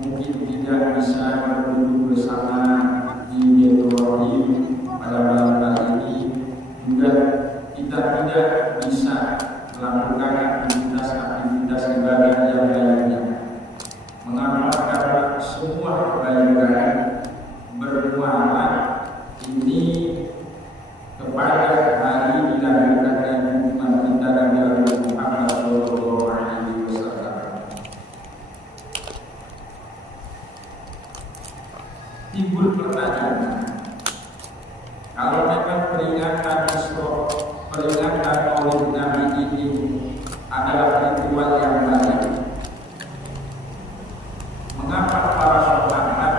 mungkin tidak bisa berduduk bersama di Ibrahim bermuamalah ini kepada hari dilahirkannya umat kita Nabi Muhammad Sallallahu Alaihi Wasallam. Timbul pertanyaan, kalau memang peringatan Isra, peringatan Maulid Nabi ini adalah ritual yang baik, mengapa para sahabat,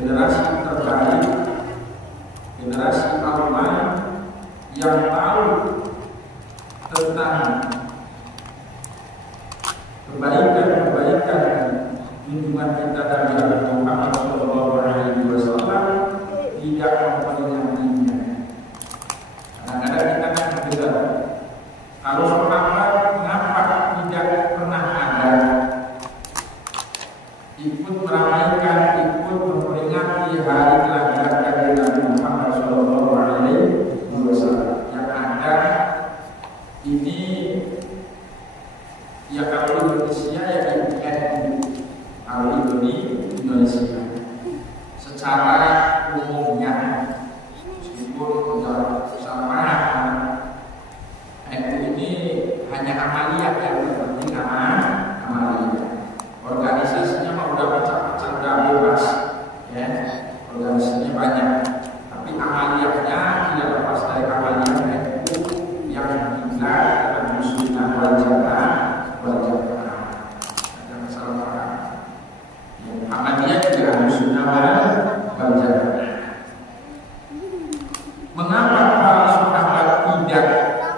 generasi terbaik, generasi awal yang tahu tentang kebaikan-kebaikan junjungan kita Nabi Muhammad Sallallahu Alaihi Wasallam tidak memperingatinya? Kadang-kadang kita kan berbeda. Kalau sahabat mengapa tidak pernah ada ikut meramaikan, ikut memperingati hari kelahiran Nabi Muhammad Sallallahu Alaihi Wasallam? Yang ada ini ya kalau Indonesia ya kalau Indonesia secara umumnya, meskipun sama ini hanya amaliyah yang penting, amaliyah. Organisasinya mah udah pecah-pecah, udah bebas, ya. Organisasinya banyak, tapi amaliyahnya tidak lepas dari amaliyah yang kita dalam sunnah wal jamaah. Ada masalah amaliyah juga harus sunnah wal jamaah. Mengapa para sahabat tidak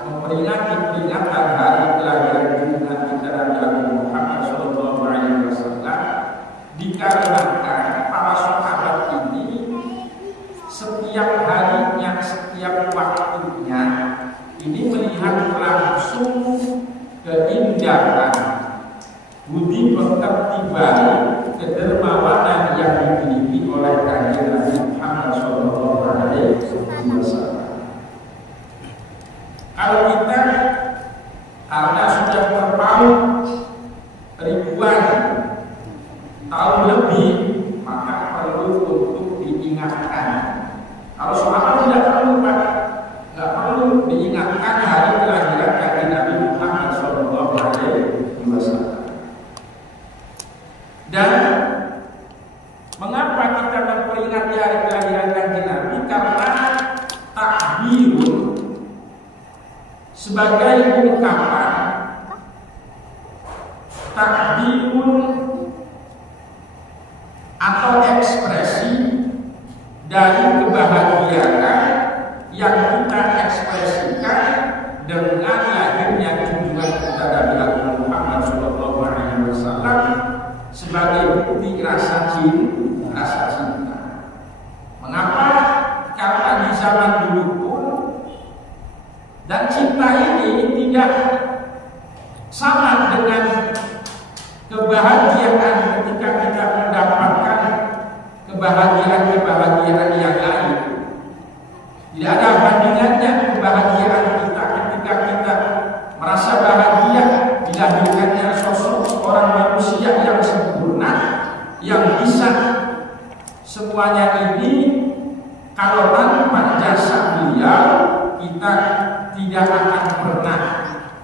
memperingati peringatan hari kelahiran junjungan kita Nabi Muhammad Sallallahu Alaihi Wasallam? Dikarenakan para sahabat ini setiap harinya, setiap waktunya ini melihat langsung keindahan, budi pekerti, kedermawanan yang dimiliki oleh Kanjeng Nabi Muhammad Sallallahu Alaihi Wasallam. Kalau kita karena sudah terpaut ribuan tahun lebih, maka perlu untuk diingatkan. Kalau sahabat tidak perlu, Pak, nggak perlu diingatkan hari kelahiran Kanjeng Nabi Muhammad Sallallahu Alaihi Wasallam. Dan mengapa kita memperingati hari kelahiran Kanjeng Nabi? Karena takbirun sebagai ungkapan, takbirun atau ekspresi dari kebahagiaan yang kita ekspresikan dengan lahirnya junjungan kita Nabi Muhammad Sallallahu Alaihi Wasallam sebagai bukti rasa cinta. Mengapa? Karena di zaman dulu pun, dan cinta ini tidak sama dengan kebahagiaan ketika kita mendapatkan kebahagiaan yang lain. Tidak ada bandingannya kebahagiaan kita ketika kita merasa bahagia dilahirkannya sosok seorang manusia yang sempurna, yang bisa semuanya ini. Kalau tanpa jasa beliau, kita tidak akan pernah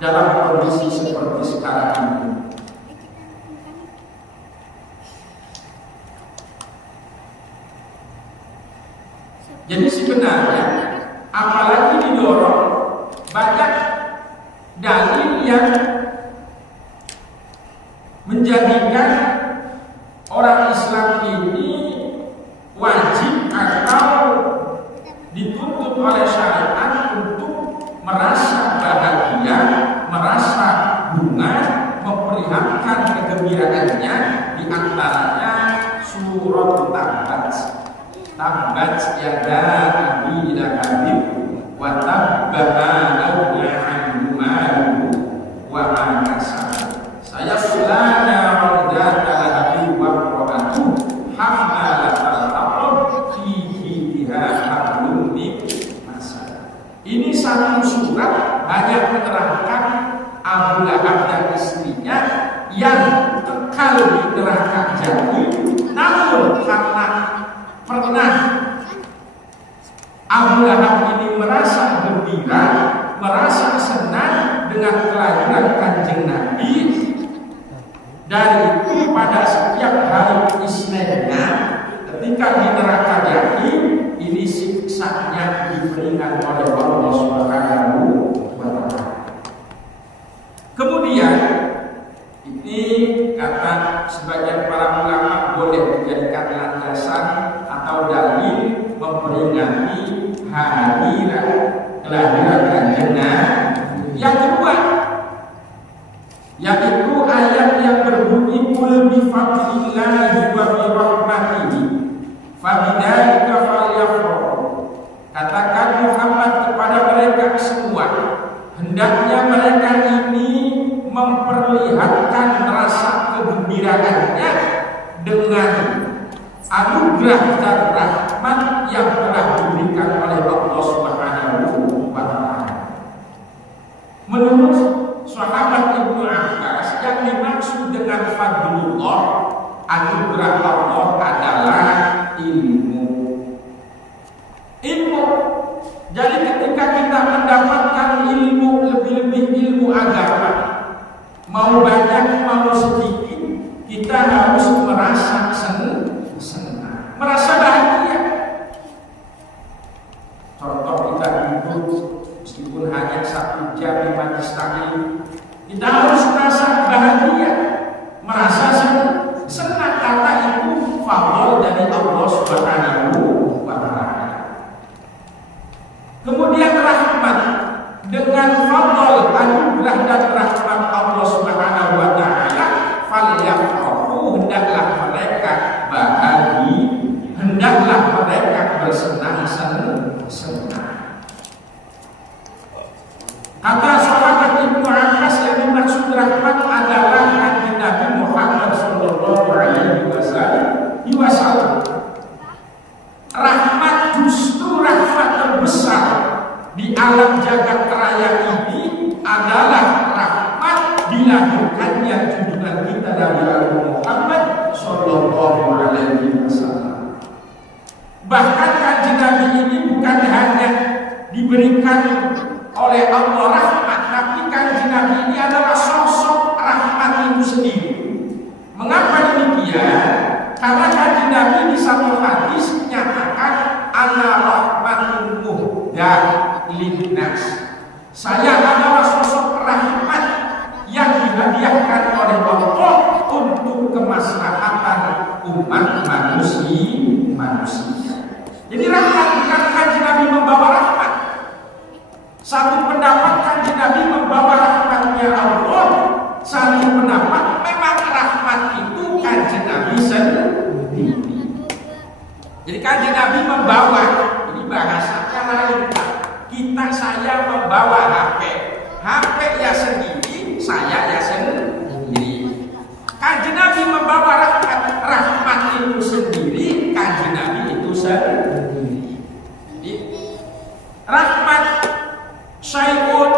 dalam kondisi seperti sekarang ini. Jadi sebenarnya apalagi didorong banyak dalil yang menjadikan orang Islam ini wajib atau dituntut oleh syariat untuk merasa bahagia, merasa bunga, memperlihatkan kegembiraannya. Di antaranya surat Tabbat yada abi lahabib wa tabba anhu wa ma kasab. Saya sulana wadata lahabib wa qawatu hamalatal haqqab fi jidha hablum min masad. Ini satu surat hanya menerangkan Abu Lahab dan istrinya yang kekal di neraka jahanam, namun karena pernah Abu Lahab ini merasa gembira, merasa senang dengan kelahiran Kanjeng Nabi. Dari itu pada setiap hari Isninnya ketika di neraka Jahim ini siksanya diberikan oleh Allah Subhanahu wa Ta'ala. Kemudian ini kata sebagian para ulama boleh dijadikan landasan atau dalil memperingati hari kelahiran Kanjeng Nabi. Yang kedua, yaitu ayat yang berbunyi qul bi fadlillahi wa bi rahmatihi fabidzalika falyafrahu. Katakan Muhammad kepada mereka semua, hendaknya mereka ini memperlihatkan rasa kegembiraannya dengan anugerah dan rahmat yang telah diberikan oleh Allah Subhanahu wa Ta'ala. Menurut sahabat Ibnu Abbas, yang dimaksud dengan fadlullah, anugerah Allah adalah ilmu. Jadi ketika kita mendapatkan ilmu, lebih-lebih ilmu agama, mau banyak mau sedikit, kita harus merasa senang, merasa bahagia. Contoh kita hidup meskipun hanya 1 jam di majelis taklim, kita harus merasa bahagia, merasa senang karena itu fadl dari Allah Subhanahu wa Ta'ala. Kemudian rahmat, dengan fadl anugerah dan rahmat Allah Subhanahu wa Ta'ala, falyafrahu, hendaklah mereka bahagia, hendaklah mereka bersenang-senang. Kata sahabat Ibnu Abbas, yang dimaksud rahmat adalah Nabi Muhammad sallallahu alaihi wasallam. Rahmat, justru rahmat terbesar di alam jagat raya ini adalah rahmat dilahirkannya junjungan kita Nabi Muhammad sallallahu alaihi wasallam. Bahkan Kanjeng Nabi ini bukan hanya diberikan oleh Allah rahmat, tapi Kanjeng Nabi ini adalah sosok rahmat itu sendiri. Mengapa demikian? Karena Kanjeng Nabi di satu hadis menyatakan ana rahmatun muhdah linnas. Saya adalah sosok rahmat yang dihadiahkan oleh Allah untuk kemaslahatan umat manusia. Jadi rahmat, bukan Kanjeng Nabi membawa rahmat. Satu pendapat Kanjeng Nabi membawa rahmatnya Allah, satu pendapat memang rahmat itu Kanjeng Nabi sendiri. Jadi Kanjeng Nabi membawa, ini bahasanya lain. Saya membawa HP ya sendiri, saya ya sendiri. Kanjeng Nabi membawa rahmat itu sendiri, Kanjeng Nabi itu sendiri. Jadi rahmat syai'un,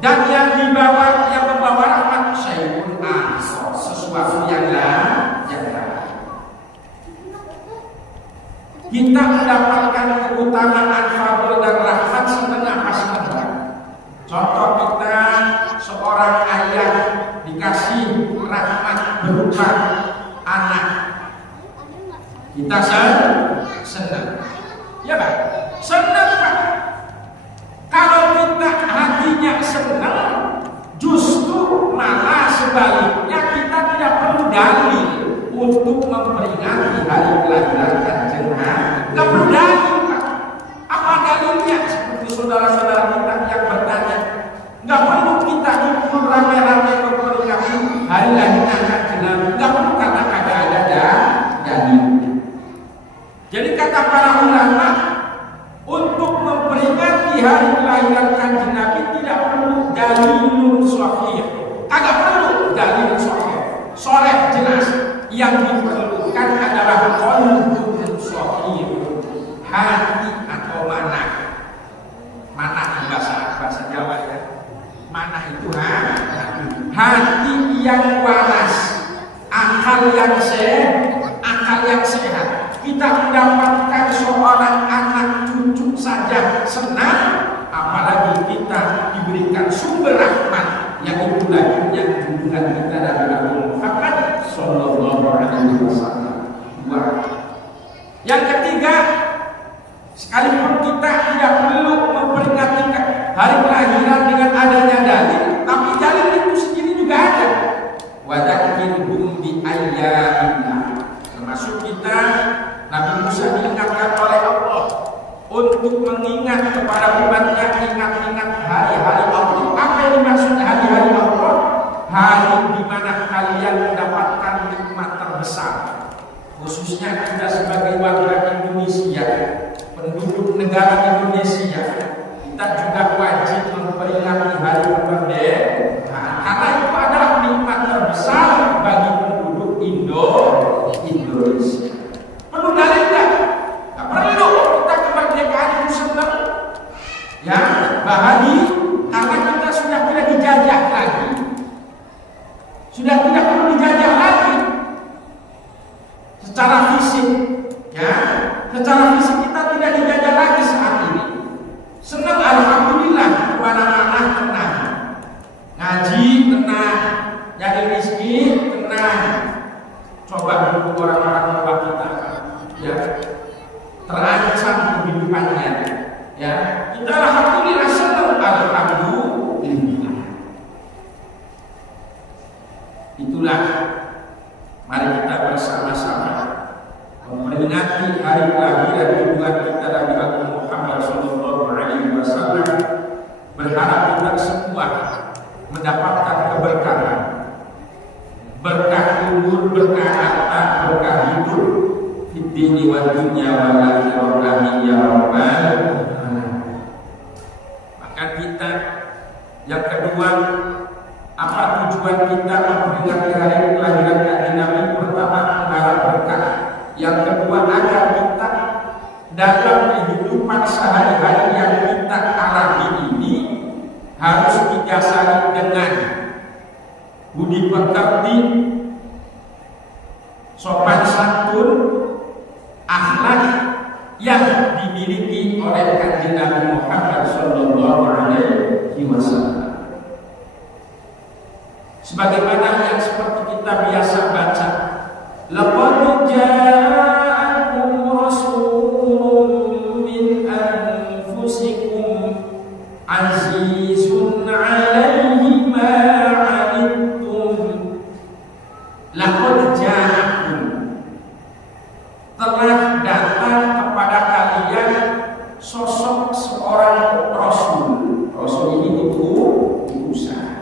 dan yang membawa rahmat syai'un akhar, sesuatu yang lain. Kita mendapatkan keutamaan fadl dan rahmat setengah. Contoh kita seorang ayah dikasih rahmat berupa anak, kita senang. Ya Pak, senang Pak. Kalau kita hatinya senang, justru malah sebaliknya kita tidak perlu dalil untuk memperingati hari kelahiran Kanjeng Nabi. Tidak perlu dalil Pak. Apa dalilnya? Seperti saudara-saudara kita yang bertanya, nggak perlu kita kumpul rame-rame memperingati hari kelahiran Kanjeng Nabi. Nggak perlu, karena kagak ada dalil. Jadi kata para ulama, untuk memperingati hari kelahiran Kanjeng Nabi tidak perlu dalilun shahih. Kagak perlu dalil shahih. Sholeh jelas. Yang diperlukan adalah qalbun shahih, hati atau manah. Manah bahasa Jawa ya. Manah itu hati yang waras, akal yang sehat. Kita mendapatkan sumber rahmat, yang itulah yang hubungan kita dengan Nabi Muhammad Sallallahu Alaihi Wasallam. Dua. Yang ketiga, sekalipun kita tidak perlu memperingati hari kelahiran dengan adanya dalil, tapi dalil itu sendiri juga ada. Wadzakirhum bi ayyamillah. Termasuk kita, Nabi Musa diingatkan oleh Allah untuk mengingat kepada umatnya, ingat-ingat hari-hari Allah. Apa yang dimaksud hari-hari Allah? Hari di mana kalian mendapatkan nikmat terbesar. Khususnya kita sebagai warga Indonesia, penduduk negara Indonesia, kita juga wajib memperingati hari kemerdekaan. Karena itu adalah nikmat terbesar bagi penduduk Indonesia. Perlu dalil enggak? Enggak perlu. Kita kemerdekaan itu senang. Ya, bahagia karena kita sudah tidak dijajah lagi. Sudah tidak perlu dijajah lagi secara fisik. Ya, secara fisik kita tidak dijajah lagi saat ini. Senang, alhamdulillah, kemana-mana tenang. Ngaji tenang, nyari rezeki tenang. Coba dulu orang-orang tua kita, ya, terancam kehidupannya, ya. Kita alhamdulillah senang, alhamdulillah. Itulah, mari kita bersama-sama memperingati hari kelahiran Tuhan kita Nabi Muhammad Sallallahu Alaihi Wasallam. Berharap kita semua mendapatkan keberkahan, berkah umur, berkah harta, berkah hidup, fid dini wad dunya wal akhirah ya rabbal alamin. Maka kita yang kedua, apa tujuan kita memperingati hari kelahiran Kanjeng Nabi? Pertama, mengharap berkah. Yang kedua, agar kita dalam kehidupan sehari-hari yang kita alami ini harus didasari dengan budi pekerti, sopan santun, akhlak yang dimiliki oleh Kanjeng Nabi Muhammad Sallallahu Alaihi Wasallam. Sebagaimana yang seperti kita biasa baca, laqad ja'akum rasulun min anfusikum azizun 'alaihi ma 'anittum. Laqad ja'akum, telah datang kepada kalian sosok seorang rasul. Rasul ini utusan.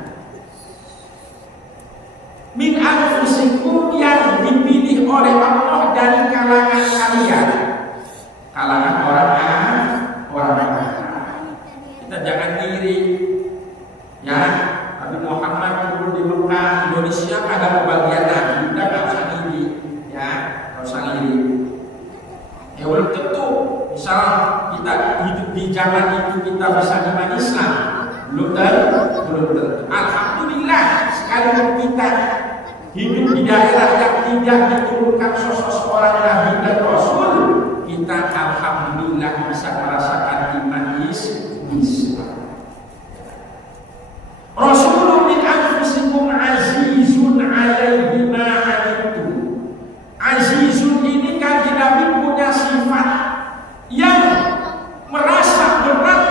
Min anfusikum, yang dipilih oleh Allah dari kalangan kalian, kalangan orang. Kita jangan iri, ya. Nabi Muhammad turun di Mekah, Indonesia ada kebagian Nabi, udah nggak usah iri, ya, nggak usah iri. Ya belum tentu, misalnya kita hidup di zaman itu kita bisa iman Islam, belum tentu. Alhamdulillah, sekalipun kita hidup di daerah yang tidak diturunkan sosok seorang Nabi dan Rasul, kita alhamdulillah bisa merasakan iman Islam. Rasulun min anfusikum azizun 'alaihi ma 'anittum. Azizun ini Kanjeng Nabi punya sifat yang merasa berat,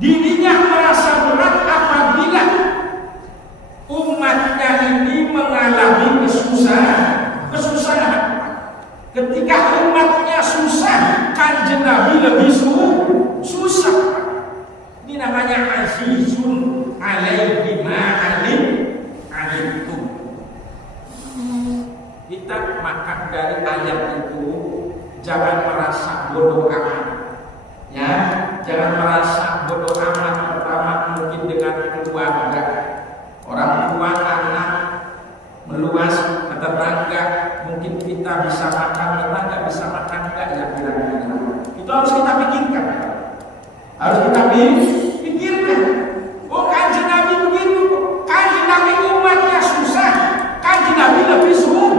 dirinya merasa berat apabila umatnya ini mengalami kesusahan. Ketika umatnya susah, Kanjeng Nabi lebih susah. Ini namanya azizun 'alaihi ma 'anittum. Kita makan dari ayat itu, jangan merasa bodoh amat, ya. Jangan merasa bodoh amat. Pertama mungkin dengan keluarga, orang tua, anak, meluas ke tetangga. Mungkin kita bisa makan, tetangga bisa makan enggak, ya kira-kira. Itu harus kita pikirkan. Harus kita pikirkan. Oh, Kanjeng Nabi begitu. Kanjeng Nabi umatnya susah, Kanjeng Nabi lebih susah.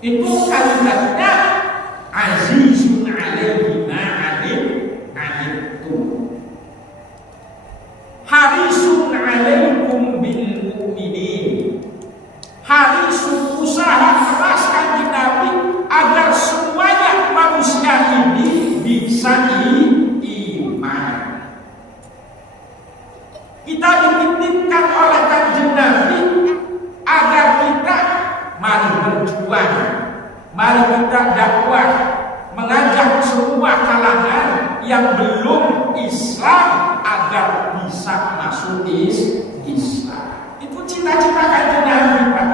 Itu kalimatnya azizun 'alaihi ma 'anittum. semua kalangan yang belum Islam agar bisa masuk Islam. Itu cita-cita kanjeng Nabi, Pak.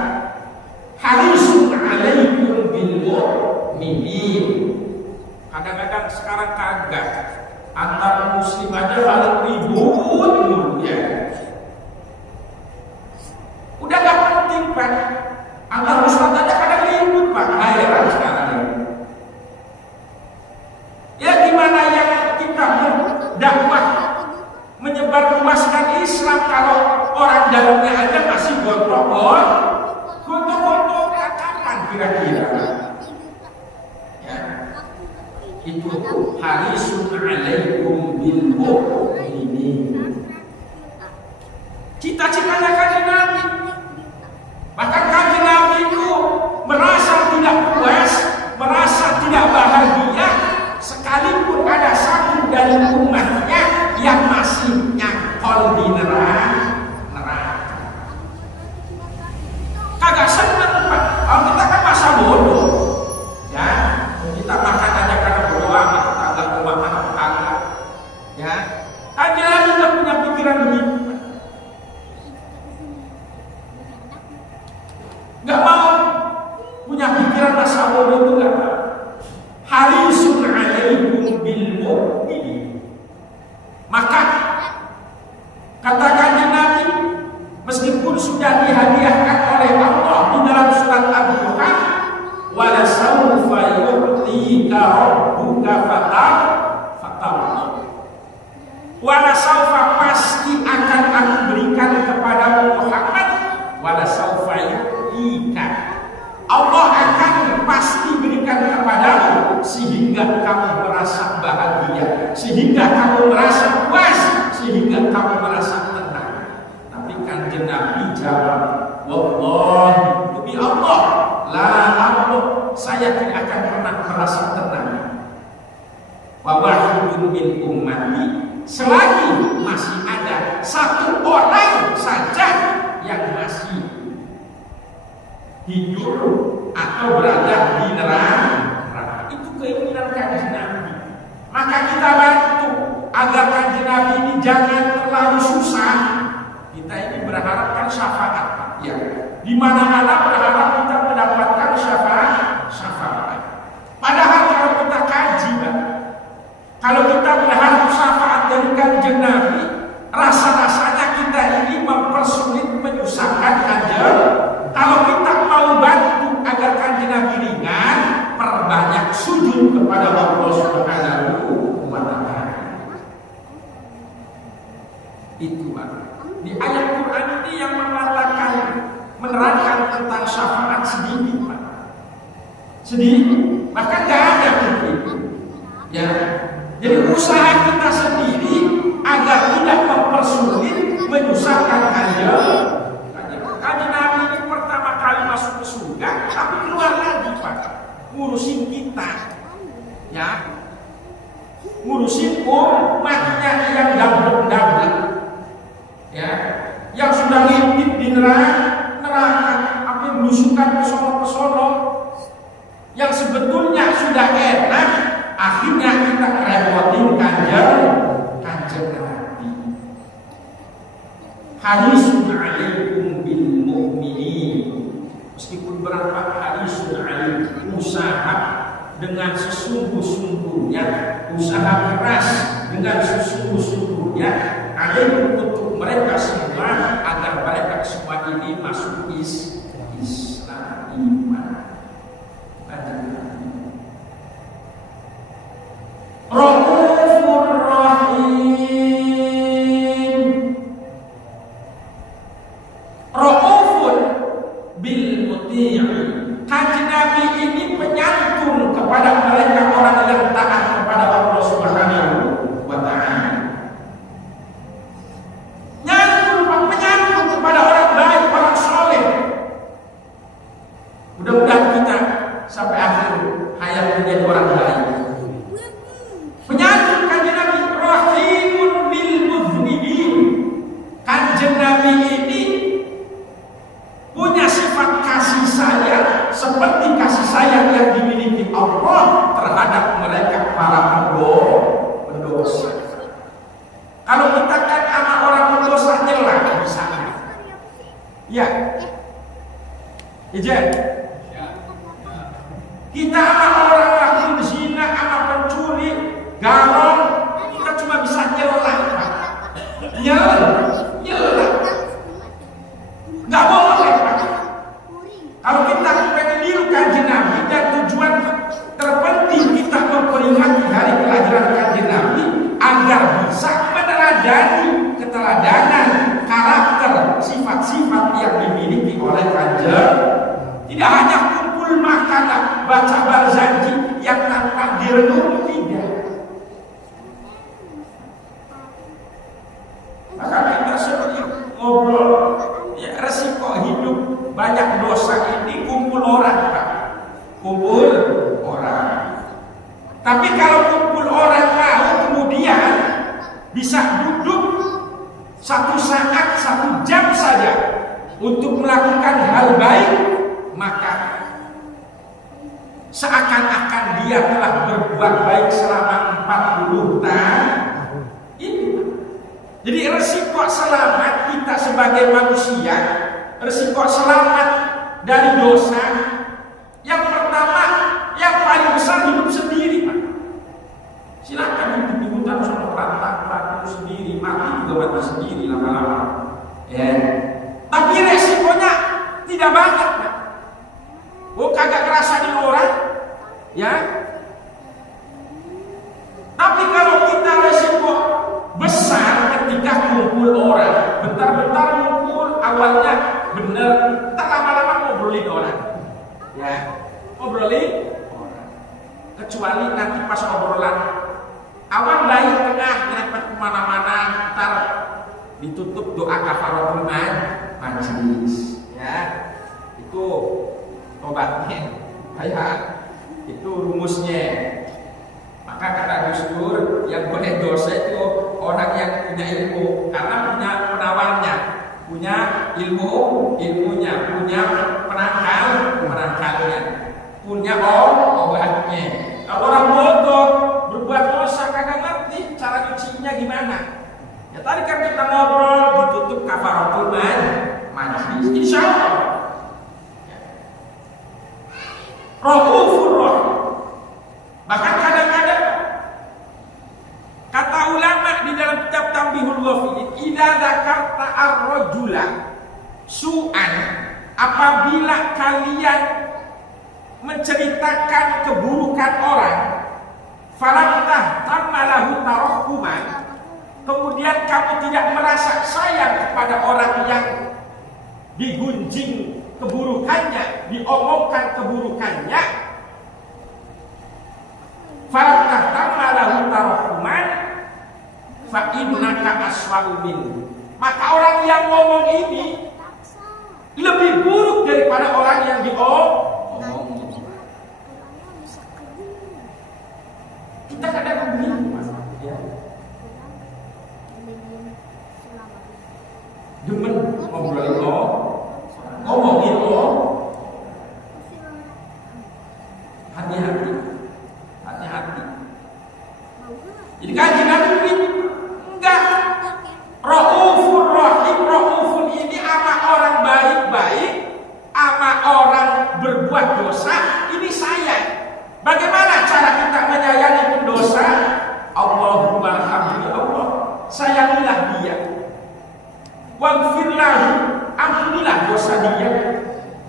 Harisun alaikum bil mu'minin. Kadang-kadang sekarang kagak antar muslim aja paling ribut ya. Udah gak penting, Pak. Antar muslim aja kadang ribut, Pak. Heran sekarang ini. Ya gimana yang kita dakwah menyebar luaskan Islam kalau orang dalamnya aja masih gontok-gontok kapan kira-kira? Ya. Itu harisun alaikum bil mu'minin. Cita-citanya kanjeng Nabi. Bahkan kanjeng Nabi itu merasa tidak puas, merasa tidak bahagia sekalipun ada satu dari umatnya yang masih nyangkol di neraka. Kagak senang, Pak. Kalau kita kan masa bodoh, ya kita makan aja karena bodoh amat, kita agak makan apa ya. Hanya lagi nggak punya pikiran begitu, Pak. Nggak mau punya pikiran masa bodoh itu nggak. Harisun alaikum bil mu'minin. Maka kata kanjeng Nabi, meskipun sudah dihadiahkan oleh Allah di dalam surat Al-Duha, wala sawfa yu'tika rabbuka fatarda. Wala sawfa pasti akan aku berikan kepada Muhammad, wala sawfa yu'tika. Allah akan pasti berikan kepadamu sehingga kamu merasa bahagia, sehingga kamu merasa puas, sehingga kamu merasa tenang. Tapi kanjeng Nabi jawab, wallahi, demi Allah, la Allah, saya tidak akan pernah merasa tenang. Wa wahidun min ummati, selagi masih ada satu orang saja yang masih hidup atau berada di neraka. Itu keinginan kanjeng Nabi. Maka kita bantu agar kanjeng Nabi ini jangan terlalu susah. Kita ini berharapkan syafaat, ya. Di mana-mana berharap kita mendapatkan syafaat. Padahal kalau kita kaji, Pak, kalau kita berharap syafaat dari kanjeng Nabi, rasa-rasanya kita ini mempersulit, menyusahkan kanjeng. Kalau kita mau bantu agar kanjeng Nabi ringan, perbanyak sujud kepada Allah Subhanahu wa Ta'ala. Itu, Pak. Di ayat Quran ini yang mengatakan, menerangkan tentang syafaat sedikit, Pak. Sedikit, bahkan nggak ada begitu. Ya, jadi usaha kita sendiri agar tidak mempersulit, menyusahkan kanjeng. Kanjeng Nabi ini pertama kali masuk ke surga, tapi keluar lagi, Pak, ngurusin kita, ya, ngurusin umatnya yang dablek, ya, yang sudah ngintip di neraka, apa belusukan pesono-pesono, yang sebetulnya sudah enak, akhirnya kita repotin kanjeng Nabi. Harisun alaikum bil mu'minin. Meskipun berapa harisun alaikum, usaha dengan sesungguh-sungguhnya, usaha keras dengan sesungguh-sungguhnya alaikum untuk mereka semua agar mereka semua ini masuk Islam, iman. Raufur Rahim. Raufun bil muti'in. Kanjeng Nabi ini penyantun kepada mereka orang yang taat kepada Allah Subhanahu wa Ta'ala. Penyantun kepada orang baik, orang soleh. Mudah-mudahan kita sampai akhir hayat menjadi orang baik. Penyantun kanjeng Nabi, rahimun bil mudhnibin. Kanjeng Nabi ini punya sifat kasih sayang seperti kasih sayang yang dimiliki Allah terhadap mereka para Tapi kalau kumpul orang mau kemudian bisa duduk satu saat, 1 jam saja untuk melakukan hal baik, maka seakan-akan dia telah berbuat baik selama 40 tahun. Jadi resiko selamat kita sebagai manusia, resiko selamat dari dosa, yang pertama, yang paling besar hidup sendiri, Pak. Silakan hidup di hutan sama perantau sendiri, mati juga mati sendiri lama-lama. Ya. Tapi resikonya tidak banyak, Pak. Oh, kagak kerasa di orang, ya. Tapi kalau kita resiko besar ketika kumpul orang, bentar-bentar kumpul, awalnya bener, tak lama-lama ngobrolin orang, ya, ngobrolin orang. Kecuali nanti pas obrolan awal baik, tengah nyerempet kemana-mana, ntar ditutup doa kafaratul majlis, ya, itu obatnya, kayak itu rumusnya. Maka kata Gus Dur, yang boleh dosa itu orang yang punya ilmu, karena punya penawarnya, punya ilmunya, punya penangkalnya, punya obatnya. Kalau orang bodoh berbuat dosa kagak ngerti cara nyucinya gimana. Ya tadi kan kita ngobrol, ditutup kafaratul majlis, insyaallah. Raufur rahim. Bahkan kadang-kadang kata ulama di dalam kitab Tanbihul Ghafilin, idza dzakarta ar-rajula su'an, apabila kalian menceritakan keburukan orang, falamtah tamalahu tarahhuman, kemudian kamu tidak merasa sayang kepada orang yang digunjing keburukannya, diomongkan keburukannya, falamtah tamalahu tarahhuman fa innaka aswa'u minhu, maka orang yang ngomong ini lebih buruk daripada orang yang diomong. Kita kadang begitu, Mas. Ya. Demen ngobrolin ngomongin hati-hati. Jadi kaji Nabi begitu. Enggak. Raufur rahim, raufun ini ama orang baik-baik, ama orang berbuat dosa, ini sayang. Bagaimana cara kita menyayangi pendosa? Allahumma alhamdulillah, Allah sayangilah dia. Waghfirlahu, ampunilah dosa dia.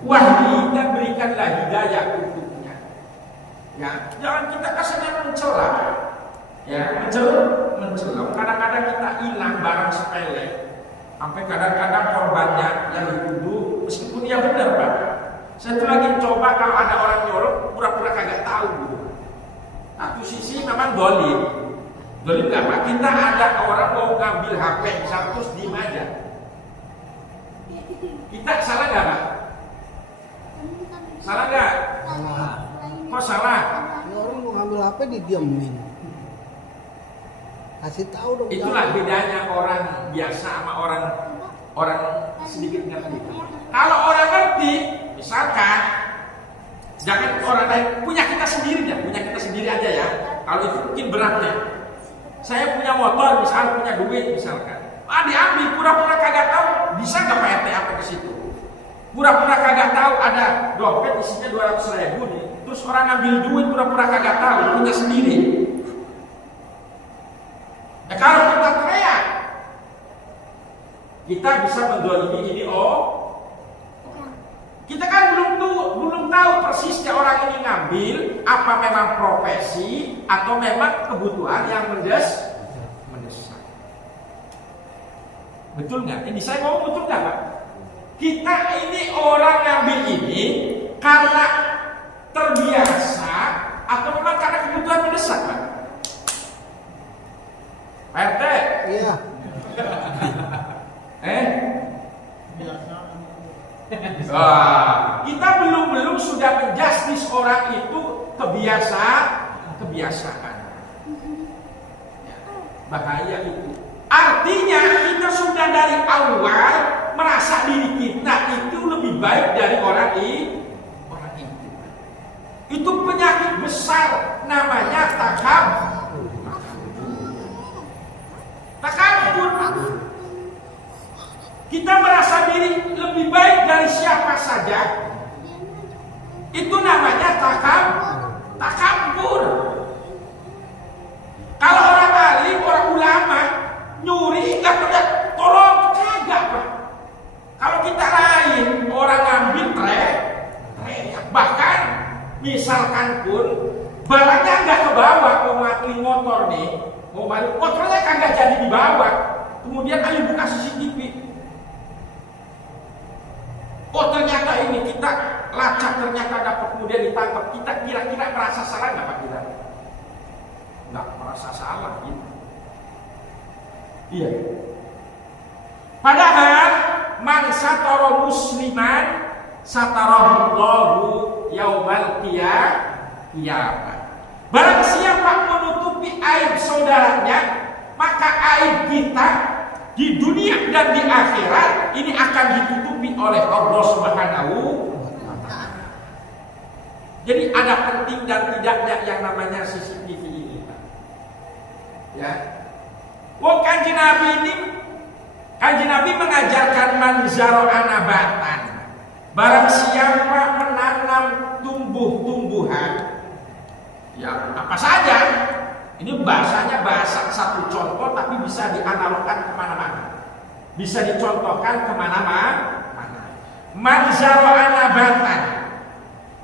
Wahdi, dan berikanlah hidayah untuknya. Ya, jangan kita kesannya mencela. Ya, mencela. Kadang-kadang kita hilang barang sepele. Sampai kadang-kadang korbannya yang dituduh, meskipun dia benar, Pak. Saya tuh lagi coba kalau ada orang nyolong, pura-pura kagak tahu gitu. Satu sisi memang dolim nggak, Pak. Kita ada orang mau ngambil HP misalnya terus diem aja. Kita salah nggak, Pak? Salah nggak? Salah. Kok salah? Ya, orang mau ngambil HP didiemin. Kasih tahu dong. Itulah bedanya orang biasa sama orang sedikit ngerti. Kalau orang ngerti, misalkan jangan orang lain, punya kita sendiri aja ya. Kalau itu mungkin beratnya. Saya punya motor, misalnya punya duit, misalkan. Diambil, pura-pura kagak tahu, bisa nggak Pak RT apa ke situ? Pura-pura kagak tahu ada dompet isinya 200.000 nih. Terus orang ngambil duit, pura-pura kagak tahu, punya sendiri. Ya kalau kita teriak, kita bisa mendolimi ini. Kita kan belum tahu persisnya orang ini ngambil apa memang profesi atau memang kebutuhan yang mendesak. Betul nggak? Ini saya ngomong betul nggak, Pak? Kita ini orang ngambil ini karena terbiasa atau memang karena kebutuhan mendesak, Pak? Pak RT? Iya. Kita belum sudah menjustis orang itu kebiasaan kebiasaan. Ya, bahaya itu. Artinya kita sudah dari awal merasa diri kita itu lebih baik dari orang itu. Itu penyakit besar, namanya takabur. Kita merasa diri lebih baik dari siapa saja. Itu namanya takabur. Kalau orang alim, orang ulama nyuri nggak pernah tolong, kagak Pak. Kalau kita lain, orang ngambil trek, bahkan misalkan pun barangnya nggak kebawa, mau mati motor nih, motornya kagak jadi dibawa, kemudian ayo buka CCTV. Oh ternyata ini kita lacak, ternyata dapat, kemudian ditangkap. Kita kira-kira merasa salah nggak Pak kita? Nggak merasa salah gitu. Iya. Padahal man satara musliman satarallahu yaumal qiyamah. Barang siapa menutupi aib saudaranya, maka aib kita di dunia dan di akhirat ini akan ditutupi oleh Allah Subhanahu wa Ta'ala. Jadi ada penting dan tidaknya yang namanya CCTV ini, Pak. Ya. Kanjeng Nabi mengajarkan manzaro anabatan. Barang siapa menanam tumbuh-tumbuhan, ya apa saja. Ini bahasanya bahasa satu contoh, tapi bisa dianalogkan kemana-mana, bisa dicontohkan kemana-mana. Manzaro anabatan.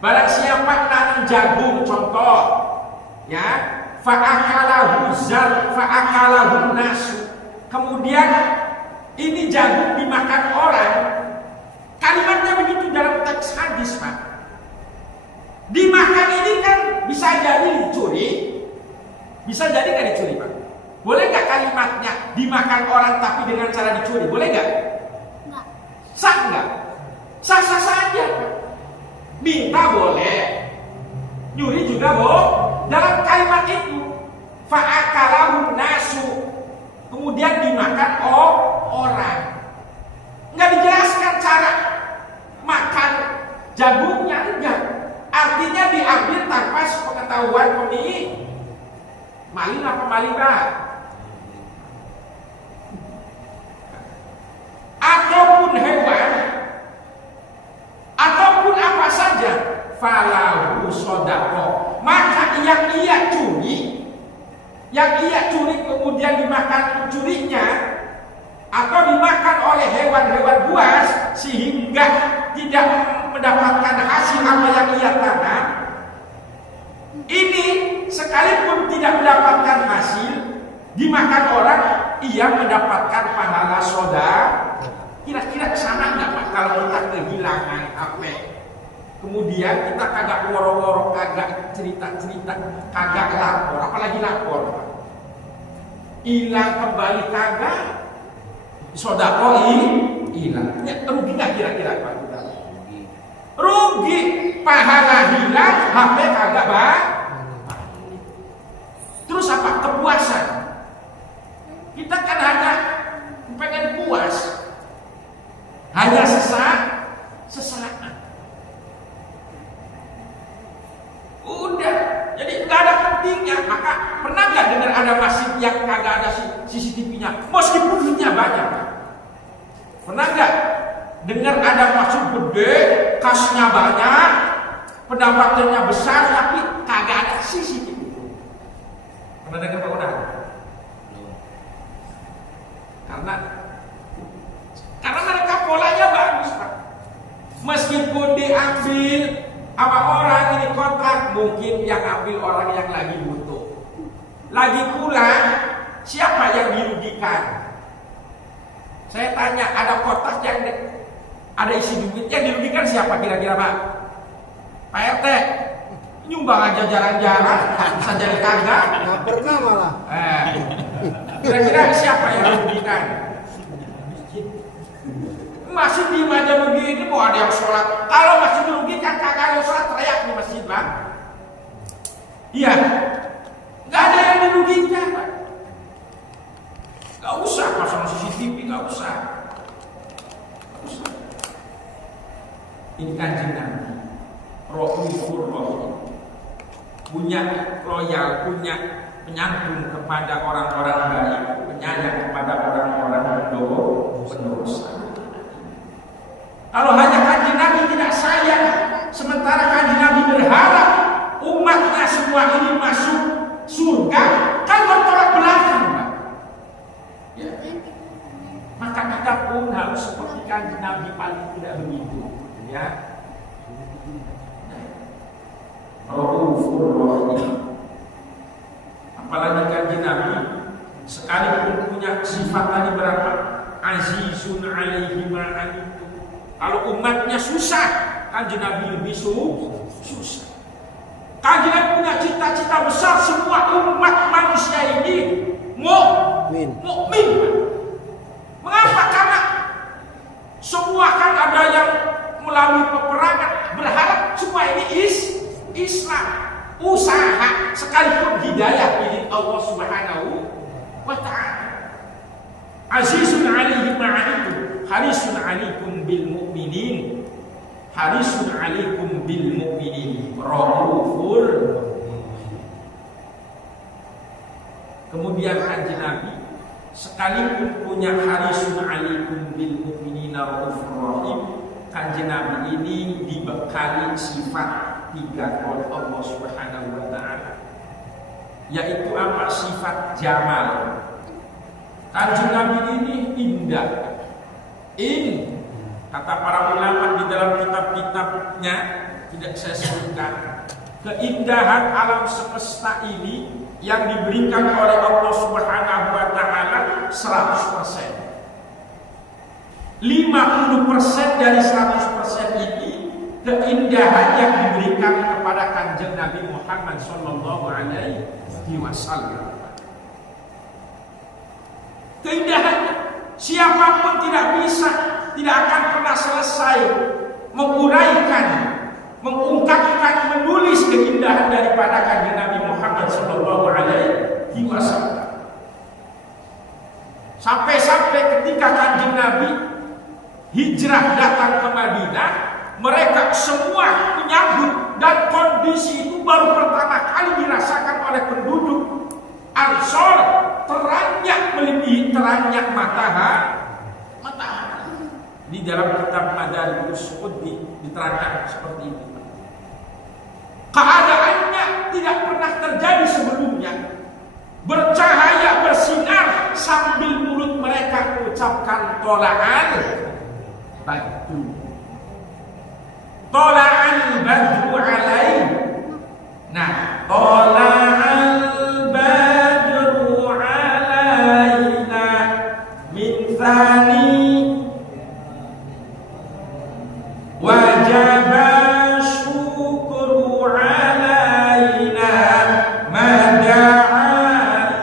Barang siapa menanam jagung, contoh, ya. Fa'akalahu nasu. Kemudian ini jagung dimakan orang. Kalimatnya begitu dalam teks hadis, Pak. Dimakan ini kan bisa jadi dicuri, bisa jadi nggak dicuri, Pak? Boleh nggak kalimatnya dimakan orang tapi dengan cara dicuri? Boleh nggak? Nggak. Sah nggak? Sah-sah saja. Minta boleh, nyuri juga boleh. Dalam kalimat itu fa'akalahu nasu, kemudian dimakan orang. Nggak dijelaskan cara makan jagungnya, enggak. Artinya diambil tanpa sepengetahuan pemilik. Maling apa maling, Pak? Ataupun hewan, ataupun apa saja, falahu sodako. Maka yang ia curi kemudian dimakan pencurinya, atau dimakan oleh hewan-hewan buas sehingga tidak mendapatkan hasil apa yang ia tanam, ini sekalipun tidak mendapatkan hasil, dimakan orang, ia mendapatkan pahala soda. Kira-kira sana nggak Pak kalau kita kehilangan apa? Kemudian kita kagak woro-woro, kagak cerita-cerita, kagak lapor, apalagi lapor, Pak. Hilang kembali kagak, sodako hilang. Ya, rugi nggak kira-kira Pak? Rugi, pahala hilang, HP kagak Pak. Terus apa? Kepuasan. Kita kan hanya pengen puas, hanya sesaat. Udah, jadi nggak ada pentingnya. Maka pernah nggak dengar ada masjid yang kagak ada CCTV-nya, meskipun duitnya banyak? Pernah nggak dengar ada masjid gede, kasnya banyak, pendapatannya besar, tapi kagak ada CCTV? Pernah dengar Pak Udah? Karena mereka polanya bagus, Pak. Meskipun diambil sama orang ini kontrak, mungkin yang ambil orang yang lagi butuh. Lagi pula, siapa yang dirugikan? Saya tanya, ada kotak yang ada isi duit, yang dirugikan siapa kira-kira Pak? Pak RT nyumbang aja jarang-jarang, bisa jadi kagak. Nggak pernah malah. Kira-kira siapa yang dirugikan? Masih diem aja begini, mau ada yang sholat. Kalau masih dirugikan, kagak ada yang sholat, teriak di masjid, Pak. Iya, loyal, punya penyantun kepada orang-orang baik, penyayang kepada orang-orang pendosa. Kalau hanya kanjeng Nabi tidak sayang, sementara kanjeng Nabi berharap umatnya semua ini masuk surga, kan bertolak belakang, Pak. Ya. Maka kita pun harus seperti kanjeng Nabi, paling tidak begitu, ya. Raufur Rahim. Apalagi kanjeng Nabi sekalipun punya sifat tadi berapa? Azizun alaihi ma'anitum. Kalau umatnya susah, kanjeng Nabi lebih susah. Kanjeng Nabi punya cita-cita besar, semua umat manusia ini mukmin. Mengapa? Karena semua kan ada yang melalui peperangan, berharap semua ini Islam. Usaha sekalipun hidayah milik Allah Subhanahu wa ta'ala. Azizun alaihi ma'anitum, harisun alaikum bil mu'minin. Harisun alaikum bil mu'minin, raufur. Kemudian kanjeng Nabi sekalipun punya harisun alaikum bil mu'minin raufur rahim, kanjeng Nabi ini dibekali sifat 3 oleh Allah Subhanahu wa ta'ala, yaitu apa? Sifat jamal. Kanjeng Nabi ini indah. Kata para ulama di dalam kitab-kitabnya, tidak saya sebutkan, keindahan alam semesta ini yang diberikan oleh Allah Subhanahu wa ta'ala 100%. 50% dari 100% ini keindahan yang diberikan kepada kanjeng Nabi Muhammad sallallahu alaihi wasallam. Keindahannya siapapun tidak bisa, tidak akan pernah selesai menguraikan, mengungkapkan, menulis keindahan daripada kanjeng Nabi Muhammad sallallahu alaihi wasallam. Sampai-sampai ketika kanjeng Nabi hijrah datang ke Madinah, mereka semua menyambut, dan kondisi itu baru pertama kali dirasakan oleh penduduk Ansor, terangnya melebihi terangnya matahari. Di dalam kitab Madarijus Sa'udi diterangkan seperti itu. Keadaannya tidak pernah terjadi sebelumnya. Bercahaya, bersinar, sambil mulut mereka mengucapkan tola'an badru. Tola'an badru alaih. Nah, tola'an badru alaina min thani wajaba syukru alaina mada'a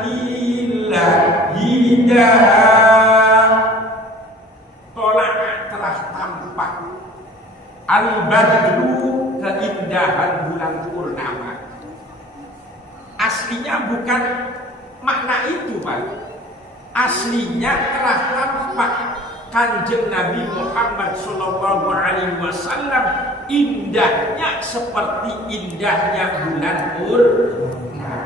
illa hidah. Tola'an telah tampak, al-badru keindahan bulan purnama. Aslinya bukan makna itu, Pak. Aslinya telah tampak kanjeng Nabi Muhammad sallallahu alaihi wasallam indahnya seperti indahnya bulan purnama.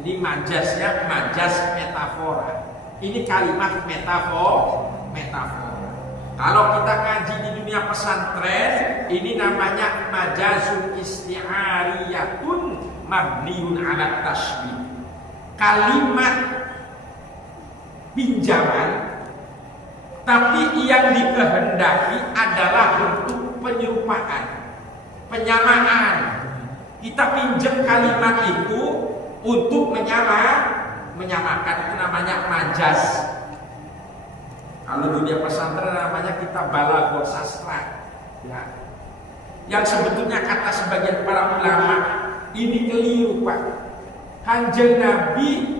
Ini majasnya majaz metafora. Ini kalimat metafora. Kalau kita ngaji di dunia pesantren, ini namanya majazun isti'ariyatun mabniun ala tasbih. Kalimat pinjaman, tapi yang dikehendaki adalah bentuk penyerupaan, penyamaan. Kita pinjam kalimat itu untuk menyamakan, itu namanya majaz. Kalau dunia pesantren namanya kita balaghah sastra, ya. Yang sebetulnya kata sebagian para ulama ini keliru, Pak. Kanjeng Nabi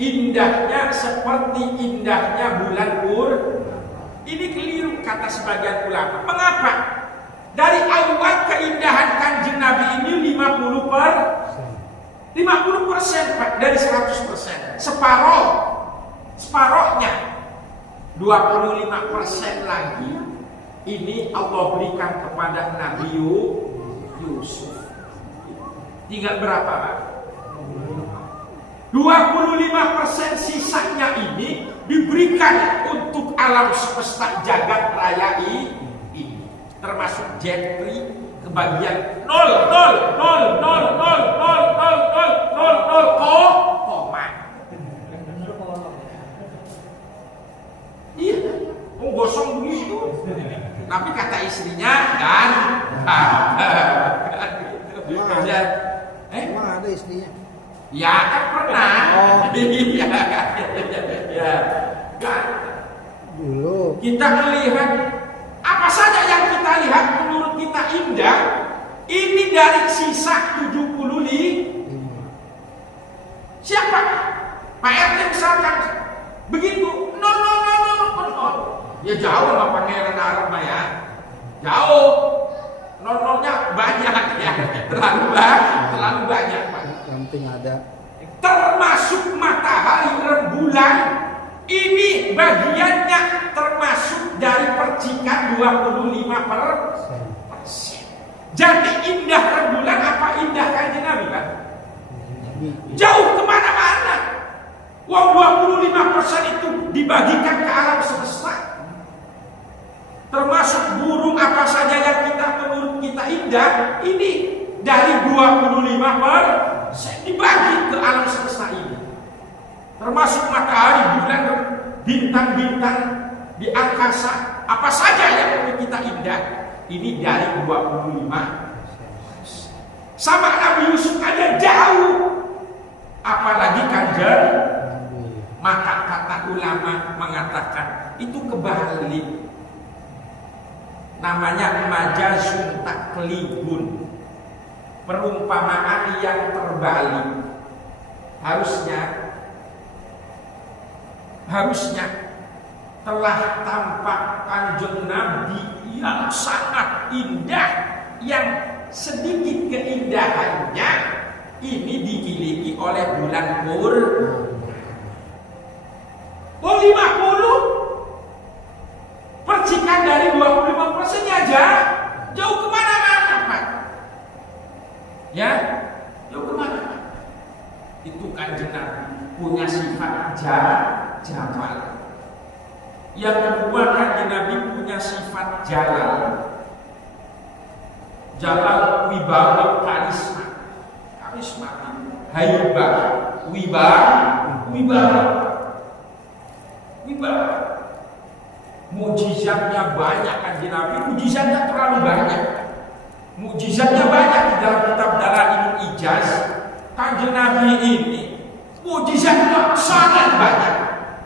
indahnya seperti indahnya bulan purnama. Ini keliru kata sebagian ulama. Mengapa? Dari awal keindahan kanjeng Nabi ini 50%, Pak, dari 100%. Separohnya 25% lagi ini Allah berikan kepada Nabi Yusuf. Tinggal berapa, Pak? 25% sisanya ini diberikan untuk alam semesta jagat raya ini, termasuk jetri kebagian 0,000000000 koma. Iya, mau gosong begitu. Tapi kata istrinya kan, Emang ada istrinya? ya kan pernah. Iya, ya kan. Dulu. Kita melihat apa saja yang kita lihat menurut kita indah, ini dari sisa 75. Siapa? Pak RT misalkan begitu, nol. Ya jauh sama Pangeran Arab ya, jauh. Nol-nolnya banyak ya, terlalu banyak Pak. Yang penting ada. Termasuk matahari rembulan, ini bagiannya termasuk dari percikan 25%. Jadi indah rembulan apa indah Kanjeng Nabi kan? Jauh kemana-mana. Wong 25% itu dibagikan ke alam semesta. Termasuk burung apa saja yang menurut kita indah, ini dari 25% dibagi ke alam semesta ini. Termasuk matahari, bulan, bintang-bintang di angkasa, apa saja yang menurut kita indah, ini dari 25%. Sama Nabi Yusuf aja jauh, apalagi Kanjeng. Maka kata ulama mengatakan itu kebalik. Namanya majazun taklibun, perumpamaan yang terbalik. Harusnya telah tampak Kanjeng Nabi yang sangat indah, yang sedikit keindahannya ini dimiliki oleh bulan Purnama. 50 percikan dari 25% aja jauh kemana-mana Pak. Ya, jauh kemana-mana. Itu Kanjeng Nabi punya sifat jamal. Yang kedua, Kanjeng Nabi punya sifat jalal. Jalal wibawa karisma. Haibah, wibawa. Mujizatnya banyak Kanjeng Nabi, mujizatnya terlalu banyak. Mujizatnya banyak di dalam kitab Dalailul Ijaz. Kanjeng Nabi ini mujizatnya sangat banyak,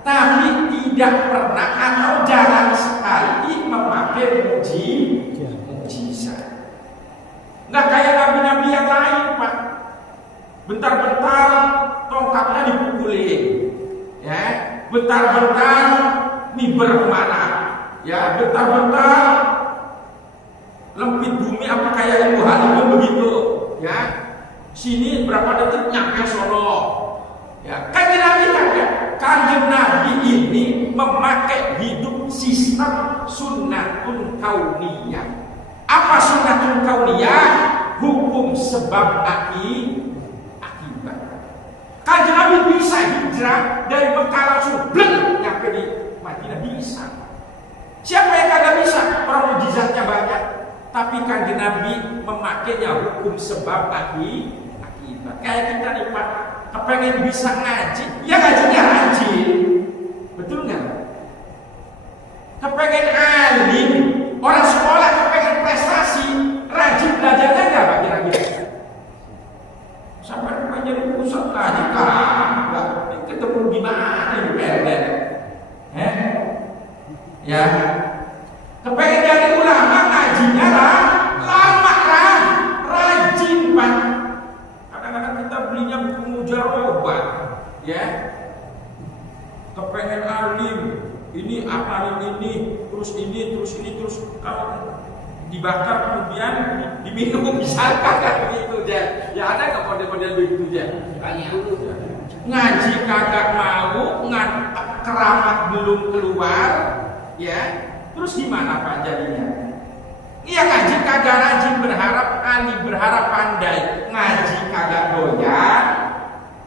tapi tidak pernah atau jarang sekali memakai mujizat. Nggak kayak nabi-nabi yang lain Pak. Bentar-bentar tongkatnya dipukulin, ya. Bentar-bentar miber kemana, ya. Bentar-bentar lempit bumi apa kayak Ibu Halimah begitu, ya. Sini berapa detik nyampe Solo, ya. Kanjeng Nabi ini memakai hidup sistem sunnatun kauniyah. Apa sunnatun kauniyah? Hukum sebab akibat. Kanjeng Nabi bisa hijrah dari Mekah langsung bleng nyampe di Madinah, bisa. Siapa yang kagak bisa? Orang mujizatnya banyak, tapi Kanjeng Nabi memakainya hukum sebab akibat. Kayak kita nih Pak, kepengen bisa ngaji, ya ngajinya rajin, betul nggak? Kepengen alim, orang sekolah kepengen prestasi, rajin belajarnya nggak Pak kira-kira? Sampai menjadi pusat ngaji kagak, ketemu gimana di PLN? Ya, kepengen jadi ulama ngajinya lama rajin Pak. Kadang-kadang kita belinya buku mujarobah, ya. Kepengen alim, ini alim ini, terus kalau dibakar kemudian diminum misalkan kan begitu ya. Ya ada nggak model-model begitu ya? Ngaji kagak mau, keramat belum keluar, ya. Terus gimana Pak jadinya? Iya ngaji kagak rajin berharap ali, berharap pandai. Ngaji kagak doyan,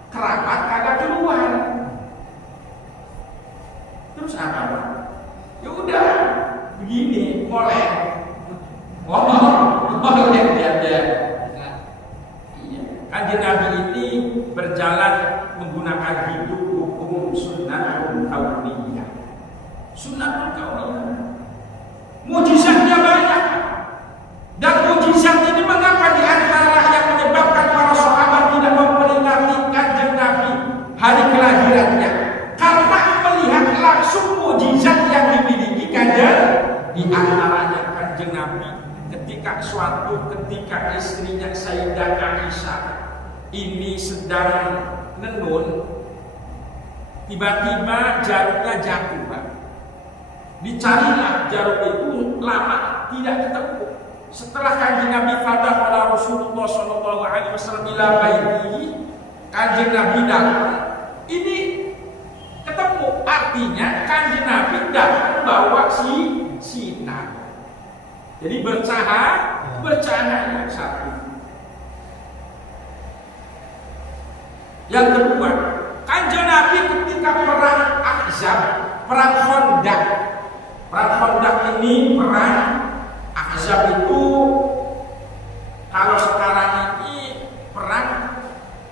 keramat kagak keluar. Terus apa? Ya udah begini, molek dia. Iya. Kanjeng Nabi ini berjalan menggunakan hidup hukum sunnatul kauniyah. Sunnatul kauniyah. Mujizatnya banyak. Dan mujizat ini mengapa diantara yang menyebabkan para sahabat tidak memperingati Kanjeng Nabi hari kelahirannya? Karena melihat langsung mujizat yang dimiliki Kanjeng. Di antaranya Kanjeng Nabi ketika istrinya Sayyidah Aisyah ini sedang nenun, tiba-tiba jarumnya jatuh, Pak. Dicarilah jarum itu, lama tidak ketemu. Setelah Kanjeng Nabi fadakhala Rasulullah sallallahu alaihi wasallam ila baitihi, Kanjeng Nabi datang, ini ketemu. Artinya Kanjeng Nabi datang bawa sinar. Jadi bercahaya yang satu. Yang kedua, Kanjeng Nabi ketika perang Ahzab, perang Khandaq. Perang Khandaq ini perang Ahzab itu kalau sekarang ini perang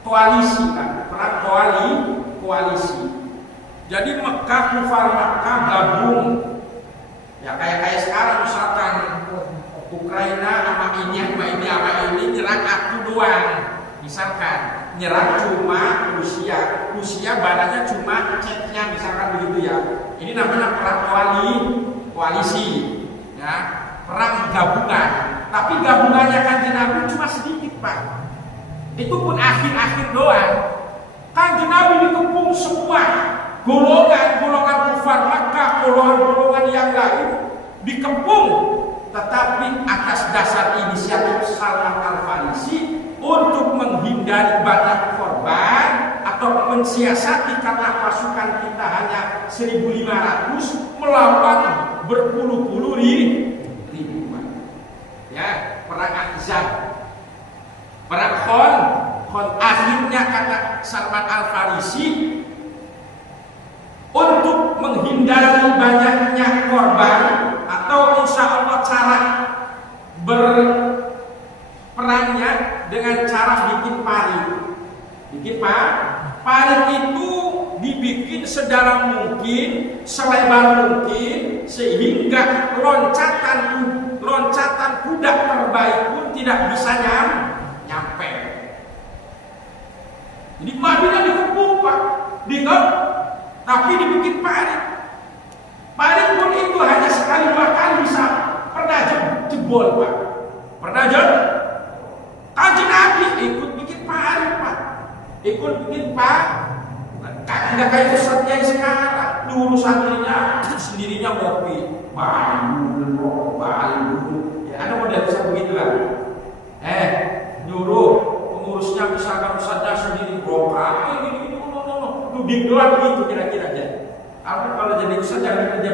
koalisi kan, perang koalisi. Jadi Mekah, kufar Mekah gabung. Ya kayak sekarang misalkan Ukraina sama ini nyerang aku doang. Misalkan nyerang cuma Rusia badannya cuma ceknya misalkan begitu ya. Ini namanya perang koalisi, ya, perang gabungan. Tapi gabungannya Kanjeng Nabi cuma sedikit, Pak. Itu pun akhir-akhir doang. Kanjeng Nabi dikepung semua golongan kufar Makkah, golongan yang lain dikepung, tetapi atas dasar inisiatif Salman Al-Farisi untuk menghindari banyak korban atau mensiasati karena pasukan kita hanya 1.500 melawan berpuluh-puluh ribuan. Ya, perang Ahzab, perang Khon, akhirnya kata Salman Al-Farisi untuk menghindari banyaknya korban atau insya Allah cara berperangnya dengan cara bikin parit. Parit itu dibikin sedalam mungkin, selebar mungkin, sehingga loncatan kuda terbaik pun tidak bisa nyampe. Jadi Madinah dikepung, Pak, tapi dibikin parit. Parit pun itu hanya sekali dua kali bisa pernah jebol, Pak. Kanjeng Nabi ikut bikin parit, Pak. Nggak kayak ustadznya sekarang. Dulu santrinya sendirinya ngopi, balun. Ya, ada model bisa begitu kan? Nyuruh pengurusnya misalkan ustadznya sendiri broka, duduk doang gitu kira-kira aja. Kalau jadi ustadz jangan kerja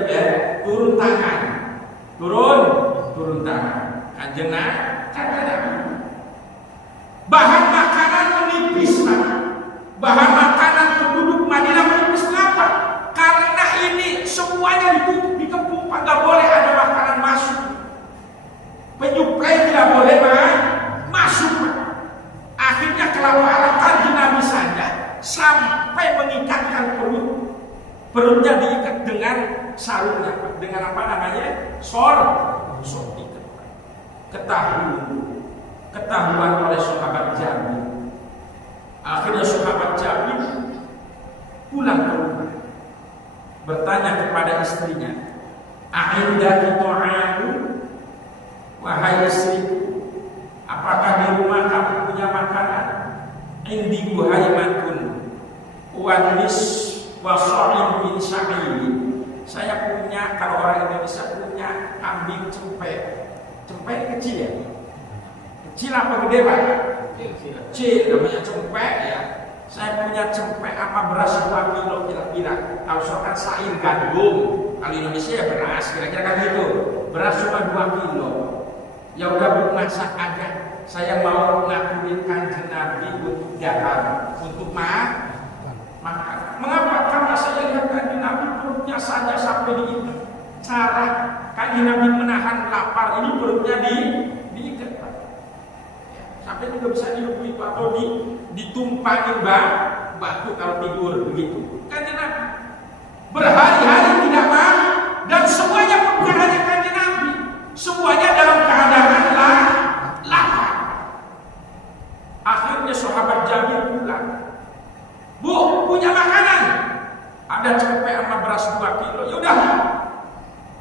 turun tangan. Kanjeng Nabi. Bahan makanan menipis, Pak. Bahan makanan penduduk Madinah menipis. Kenapa? Karena ini semuanya dikepung, Pak. Gak boleh ada makanan masuk. Penyuplai tidak boleh, Pak, masuk, Pak. Akhirnya kelaparan Kanjeng Nabi saja sampai mengikatkan perutnya diikat dengan sarungnya, Pak. Dengan apa namanya? Sor ikat, Pak. Ketahuan oleh sahabat Jabir. Akhirnya sahabat Jabir pulang ke rumah, bertanya kepada istrinya, "A'indaki ta'amun?" Wahai istriku, apakah di rumah kamu punya makanan? Indi buhaimatun wanis waso'in bin sya'iri. Saya punya, kalau orang Indonesia punya kambing cempe kecil ya. Kecil apa gede, Pak? Kecil, namanya cempek ya. Saya punya cempek apa beras 2 kilo kira-kira. Kalau misalkan sair gandum, kalau Indonesia ya beras, kira-kira kan gitu. Beras cuma 2 kilo. Ya udah Bu, masak aja. Saya mau ngakuin Kanjeng Nabi untuk jalan, untuk makan. Mengapa? Karena saya lihat Kanjeng Nabi perutnya saja sampai diikat. Cara Kanjeng Nabi menahan lapar ini perutnya diikat. Sampai juga bisa dihidup itu atau ditumpangi batu kalau tidur begitu. Kanjeng Nabi berhari-hari tidak makan, dan semuanya bukan hanya Kanjeng Nabi, semuanya dalam keadaan lapar. Akhirnya sahabat Jabir pulang. Bu, punya makanan? Ada cepet sama beras 2 kilo. Yaudah,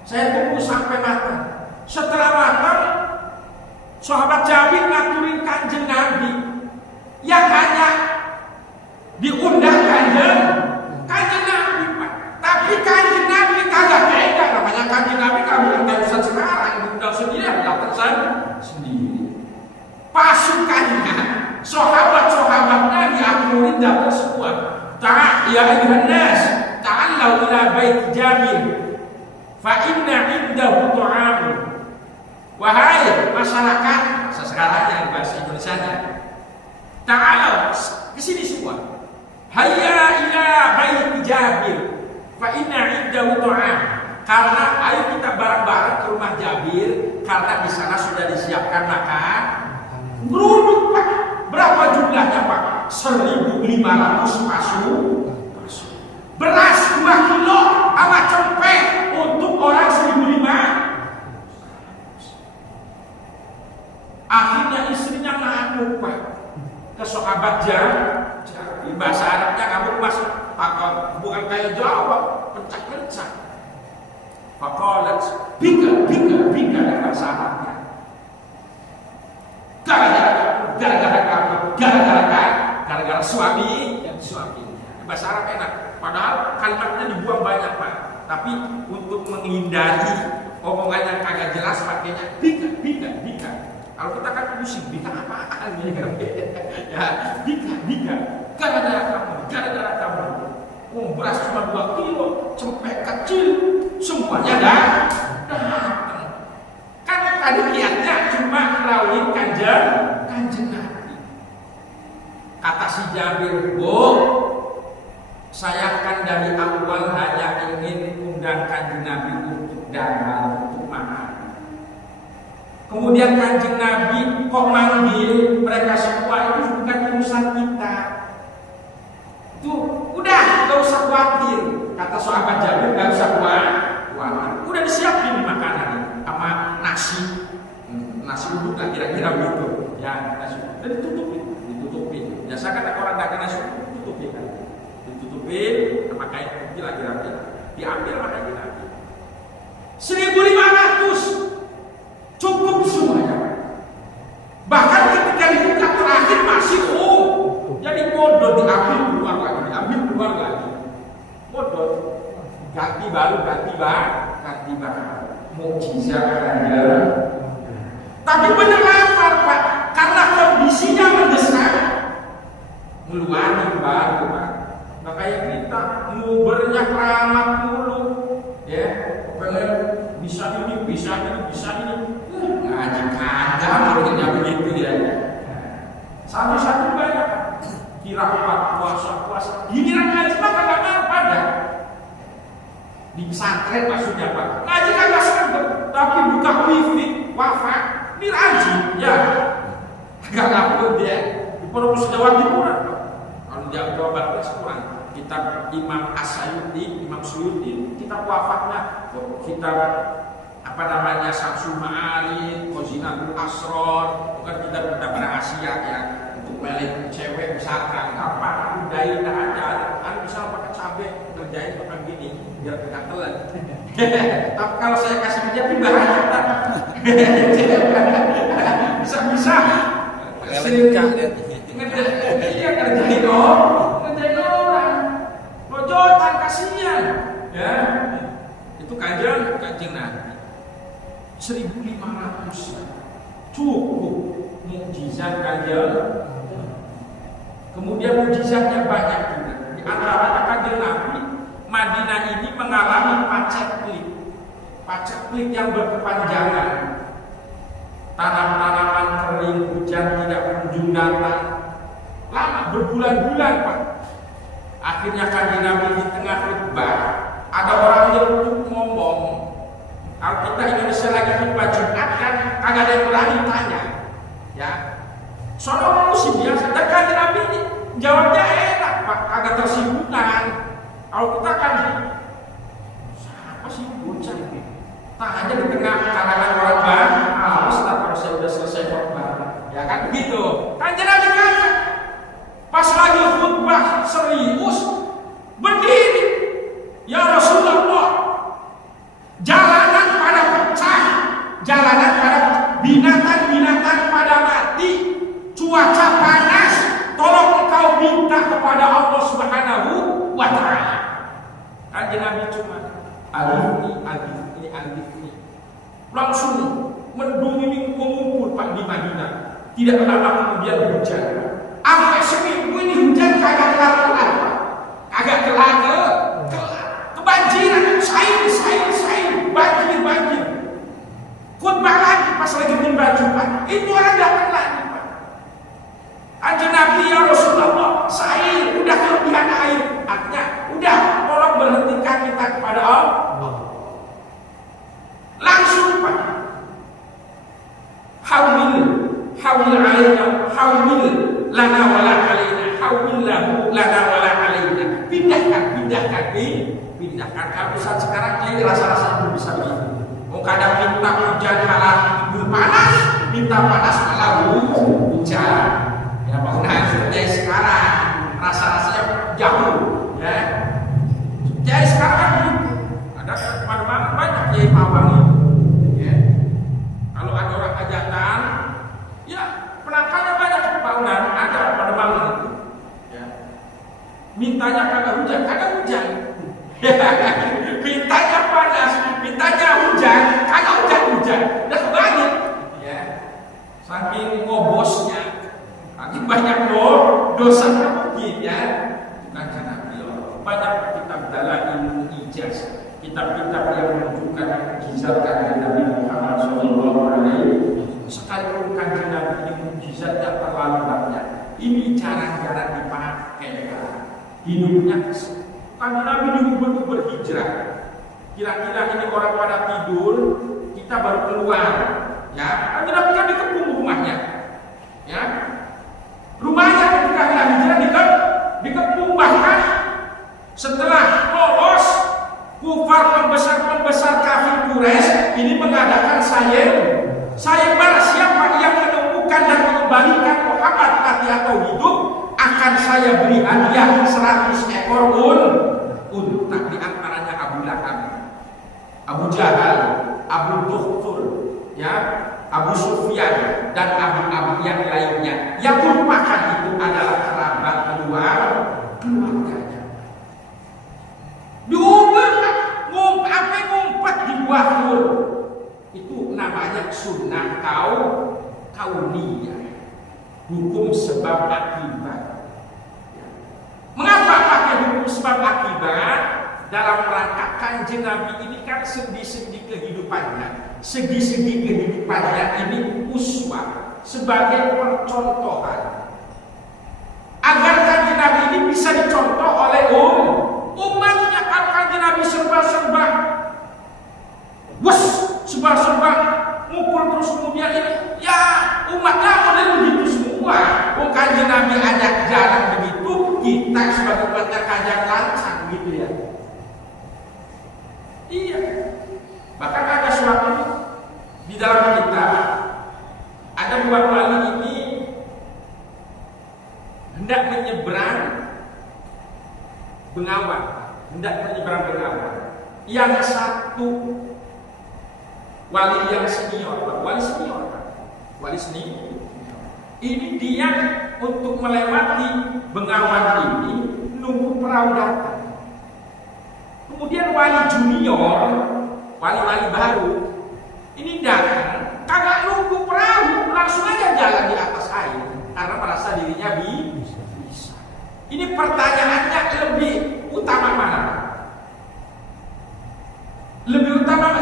saya tunggu sampai matang. Setelah matang, sahabat Jabir ngaturin Kanjeng Nabi yang hanya diundang Kanjeng Nabi, Pak. Tapi Kanjeng Nabi kagak tega, namanya Kanjeng Nabi kalau bukan urusan sekarang, diundang sendiri, datang sendiri. Pasukannya, sahabat-sahabatnya diakurin datang semua. Ya ayuhan nas, ta'allau ila bait Jabir, fa inna indahu ta'amun. Wahai masyarakat, sekarang yang bahasa Indonesianya, ta'alau, kesini semua. Hayya ila bait Jabir, fa inna indahu ta'am. Karena ayo kita bareng-bareng ke rumah Jabir, karena di sana sudah disiapkan makan. Geruduk, Pak. Berapa jumlahnya, Pak? 1.500 pasuk. Beras 2 kilo sama cempek untuk orang 1.500. Akhirnya istrinya ngamuk, Pak, ke sahabat Jabir. Bahasa Arabnya ngamuk, Mas. Bukan kayak Jawa, pencak-pencak. Faqalat bika dengan bahasa Arabnya. Gara-gara suami. Bahasa Arab enak, padahal kalimatnya dibuang banyak, Pak. Tapi untuk menghindari omongan yang kagak jelas pakainya bika. Kalau kita kan pusing, bika apaan ya? Bika. Gara-gara kamu. Beras cuma 2 kilo, cempek kecil, semuanya datang. Karena tadi lihatnya cuma rawin Kanjeng Nabi. Kata si Jabir, Bu, saya kan dari awal hanya ingin undang Kanjeng Nabi untuk dagang, untuk makan. Kemudian Kanjeng Nabi kok manggil mereka semua, itu bukan urusan kita. Itu udah, gak usah khawatir. Kata sahabat Jabir, gak usah khawatir. Udah disiapin makanan sama nasi uduk lah kira-kira begitu. Ya, nasi uduk. Dan ditutupin. Biasa kan orang dagang nasi uduk ditutupin sama kain putih lah kira-kira. Diambil makan Nabi. 1.500 cukup semuanya. Bahkan ketika dibuka terakhir masih jadi bodoh, diambil keluar lagi. Bodoh. Ganti baru. Mukjizat Kanjeng. Tapi benar lapar, Pak. Karena kondisinya mendesak. Ngeluarin baru, Pak. Makanya kita ngubernya keramat mulu. Ya, pengen bisa ini. Ngaji kagak mulutnya begitu ya. Satu-satu banyak, Pak. Kira-kira puasa. Giliran ngaji mah kagak pada. Di pesantren maksudnya, Pak. Ngaji kagak sanggup, tapi buka wifi, wafat, ini rajin, ya. Agak ngapun dia. Di Pondok Jawa Timur, kalau di Jawa Barat kurang. Kitab Imam Suyuti, kitab wafatnya, kitab Samsul Ma'arif, Khazinatul Asrar, bukan kitab rahasia ya, untuk melek cewek misalkan, apa udahin aja, bisa pakai cabai, kerjain pakai gini, biar tidak telan. Tapi kalau saya kasih dia bahaya, kan? Bisa. Iya, kerjain orang. Lojotan kasihan. Ya. Itu Kanjeng Nabi. 1.500 cukup mukjizat Kanjeng. Kemudian mukjizatnya banyak juga. Di antara Kanjeng Nabi, Madinah ini mengalami paceklik yang berkepanjangan. tanam-tanaman kering, hujan tidak kunjung datang, lama berbulan-bulan Pak. Akhirnya Kanjeng Nabi di tengah khutbah ada orang yang ngomong. Kalau kita Indonesia lagi khutbah Jumat kan kagak ada yang berani tanya, ya. Soalnya musim biasa. Dan Kanjeng Nabi ini jawabnya enak Pak, agak tersinggungan. Kalau kita kan siapa sih bocah ini? Tanya di tengah kalangan orang banyak. Setelah kalau saya udah selesai khutbah, ya kan begitu. Kanjeng Nabi kata, pas lagi khutbah serius berdiri, ya Rasulullah, jalanan pada pecah, jalanan pada binatang-binatang pada mati, cuaca panas, tolong engkau minta kepada Allah Subhanahu wa Ta'ala. Kanjeng Nabi cuma alifni, langsung mendung ini mengumpul Pak di Madinah. Tidak lama kemudian hujan. Sampai seminggu ini hujan kagak kelar-kelar, agak kelar, kebanjiran, sair, banjir. Khutbah lagi pas lagi khutbah Jumat, itu orang datang lagi Pak. Kanjeng Nabi, ya Rasulullah, sair, udah kelebihan air, artinya udah, tolong berhentikan kita kepada Allah. Langsung Pak, hawil lana wala alaina, hawillahu lana wala alaina. Pindahkan. Kalau saat sekarang jadi rasa-rasa belum bisa begitu. Mau kadang minta hujan malah panas, minta panas malah hujan. Ya bangunan jadi sekarang rasa-rasanya jauh, ya. Jadi sekarang ada mana-mana banyak kiai pawang itu, ya. Kalau ada orang hajatan, ya penangkalnya banyak bangunan ada pada bangun itu, ya. Mintanya kagak hujan. Mintanya panas, mintanya hujan, kagak hujan. Udah kebalik, ya. Saking ngobosnya, saking banyak dosa mungkin, ya. Bukan Nabi, banyak kitab dalail ijaz, kitab-kitab yang menunjukkan mukjizat Kanjeng Nabi Muhammad SAW. Sekalipun Kanjeng Nabi ini mukjizatnya terlalu banyak, ini jarang-jarang dipakai. Hidupnya Kanjeng Nabi dulu berhijrah. Kira-kira ini orang pada tidur, kita baru keluar, ya. Kanjeng Nabi kan dikepung rumahnya, ya. Rumahnya ketika hijrah dikepung, bahkan setelah lolos kufar pembesar kafir Quraisy ini mengadakan sayembara, siapa yang menemukan dan mengembalikan Muhammad mati atau hidup akan saya beri hadiah 100 ekor unta. Di antaranya Abu Lahab, Abu Jahal, Abu Dukhtur, ya, Abu Sufyan dan Abu yang lainnya yang merupakan itu adalah kerabat keluarganya. Ngumpet di buah kur. Itu namanya sunnah kauniyah, hukum sebab akibat. Mengapa pakai hukum sebab akibat? Dalam rangka Kanjeng Nabi ini kan sendi-sendi kehidupannya ini uswah, sebagai percontohan agar Kanjeng Nabi ini bisa dicontoh oleh umatnya. Kalau Kanjeng Nabi serba-serba ngumpul terus kemudian ini, ya umatnya model begitu semua. Kanjeng Nabi ajak jalan begitu, kita sebagai umatnya kajak lancang gitu, ya. Iya. Bahkan ada suatu di dalam kitab, ada dua wali ini hendak menyeberang Bengawan. Yang satu wali yang senior. Ini dia untuk melewati Bengawan ini nunggu perahu datang. Kemudian wali junior, wali baru ini datang, kagak nunggu perahu, langsung aja jalan di atas air karena merasa dirinya bisa. Ini pertanyaannya, lebih utama mana? Lebih utama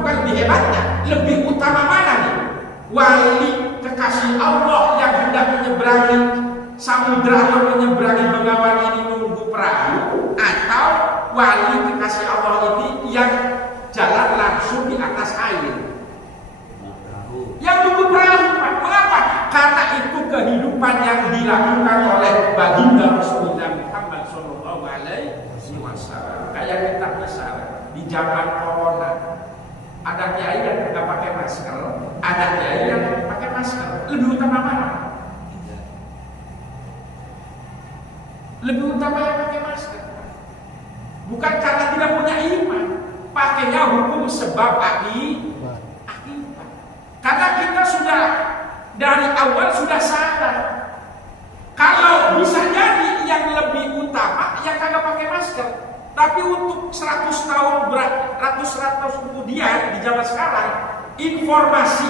bukan lebih hebatnya, lebih utama mana nih? wali kekasih Allah yang hendak menyeberangi samudra atau menyeberangi Bengawan ini menunggu perahu, atau wali kekasih Allah ini yang jalan langsung di atas air? Yang nunggu perahu, Pak. Mengapa? Karena itu kehidupan yang dilakukan oleh baginda Rasulullah Muhammad Sallallahu Alaihi Wasallam. Kayak kita misal di zaman corona, ada kiai yang tidak pakai masker, ada kiai yang pakai masker. Lebih utama mana? Lebih utama yang pakai masker. Bukan karena tidak punya iman, pakainya hukum sebab akibat. Karena kita sudah dari awal sudah salah. Kalau bisa jadi yang lebih utama yang kagak pakai masker. Tapi untuk 100 tahun ratus kemudian di zaman sekarang, informasi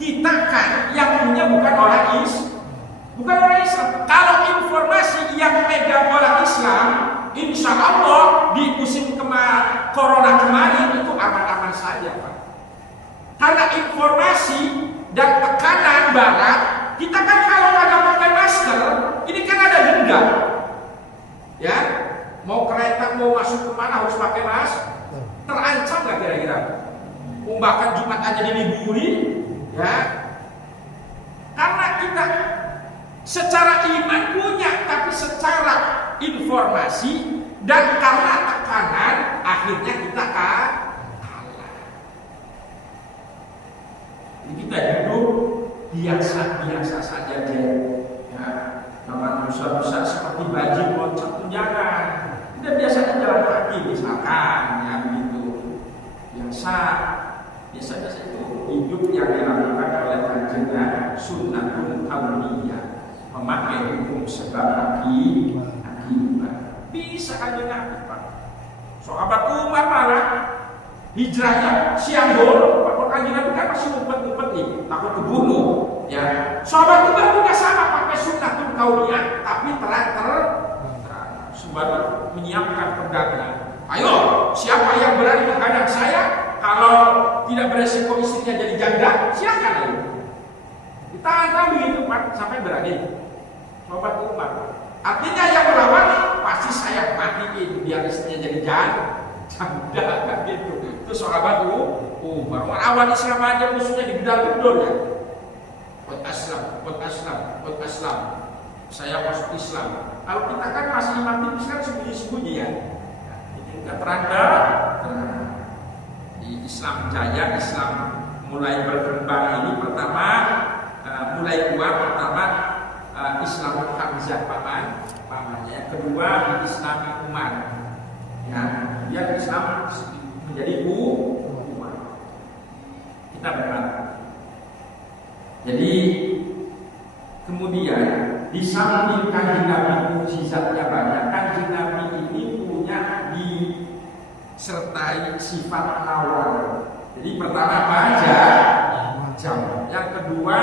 kita kan yang punya bukan orang Islam. Kalau informasi yang megang orang Islam, insya Allah di musim corona kemarin itu aman-aman saja, Pak. Karena informasi dan tekanan barat, kita kan kalau nggak pakai masker, ini kan ada denda, ya. Mau kereta mau masuk kemana harus pakai masker. Terancam nggak kira-kira? Bahkan Jumat aja diliburi, ya. Karena kita secara iman punya, tapi secara informasi dan karena tekanan akhirnya kita kalah. Kita hidup biasa-biasa saja dia. Ya, nama dosa-dosa seperti bajing loncat tunjangan. Kita biasanya jalan kaki misalkan, ya begitu. Biasa itu hidup yang dilakukan oleh kajiannya sunnatun kauniyah, memakai hukum sebab akibat. Bisa aja Nabi, Pak. Sahabat Umar malah hijrahnya siang dulu, Pak. Kanjeng Nabi kan masih ngumpet-ngumpet nih, takut kebunuh, ya. Sahabat Umar juga sama pakai sunnatun kauniyah, tapi terang-terang sebab menyiapkan pedangnya. Ayo, siapa yang berani menghadang saya? Kalau tidak beresiko istrinya jadi janda, silakan ayo. Ditahan begitu, Pak, sampai berani. Sahabat Umar. Artinya yang melawan pasti saya matiin biar istrinya jadi janda, kan gitu. Itu sahabat Umar. Awal Islam aja musuhnya digedal-gedol ya. Qad aslam. Saya masuk Islam. Kalau kita kan masih iman tipis kan sembunyi-sembunyi ya. Kita terang di Islam jaya, Islam mulai berkembang ini pertama mulai kuat pertama Islam Hamzah pamannya, kedua Islam Umar. Ya, dia Islam menjadi Umar. Kita berharap. Jadi kemudian di samping Kanjeng Nabi mukjizatnya banyak, Kanjeng Nabi ini punya disertai sifat nawal. Jadi pertama apa? Jam. Yang kedua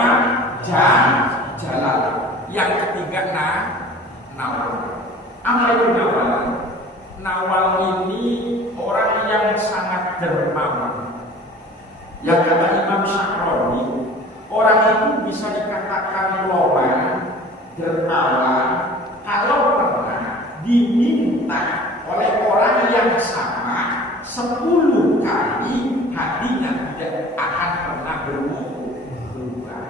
jalan. Yang ketiga nawal. Apa itu nawal? Nawal ini orang yang sangat dermawan. Yang kata Imam Sya'roni, orang itu bisa dikatakan loman, dermawan kalau pernah diminta oleh orang yang sama 10 kali, hatinya tidak akan pernah berubah.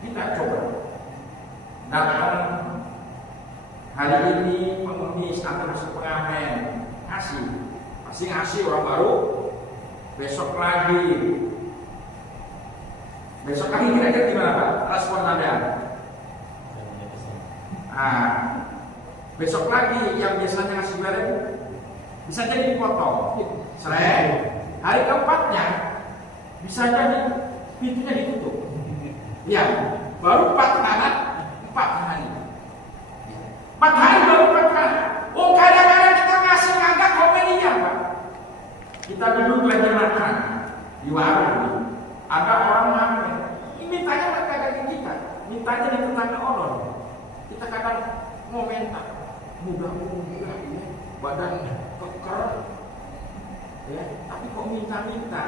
Kita coba datang hari ini pengemis atau pengamen pasti ngasih orang baru. Besok lagi kira-kira gimana Pak? Respon Anda? Besok lagi yang biasanya ngasih barang bisa jadi dipotong. Hari keempatnya bisa jadi pintunya ditutup. Ya, baru 4 hari. 4 hari baru 4 hari. Oh, kadang-kadang kita ngasih kagak komedinya Pak. Kita duduk lagi makan di warung. Ada orang ngamen, mintanya kagak ke kita, mintanya di tetangga orang. Kita kadang komentar, mudah-mudahan badan keker, ya. Tapi kok minta-minta,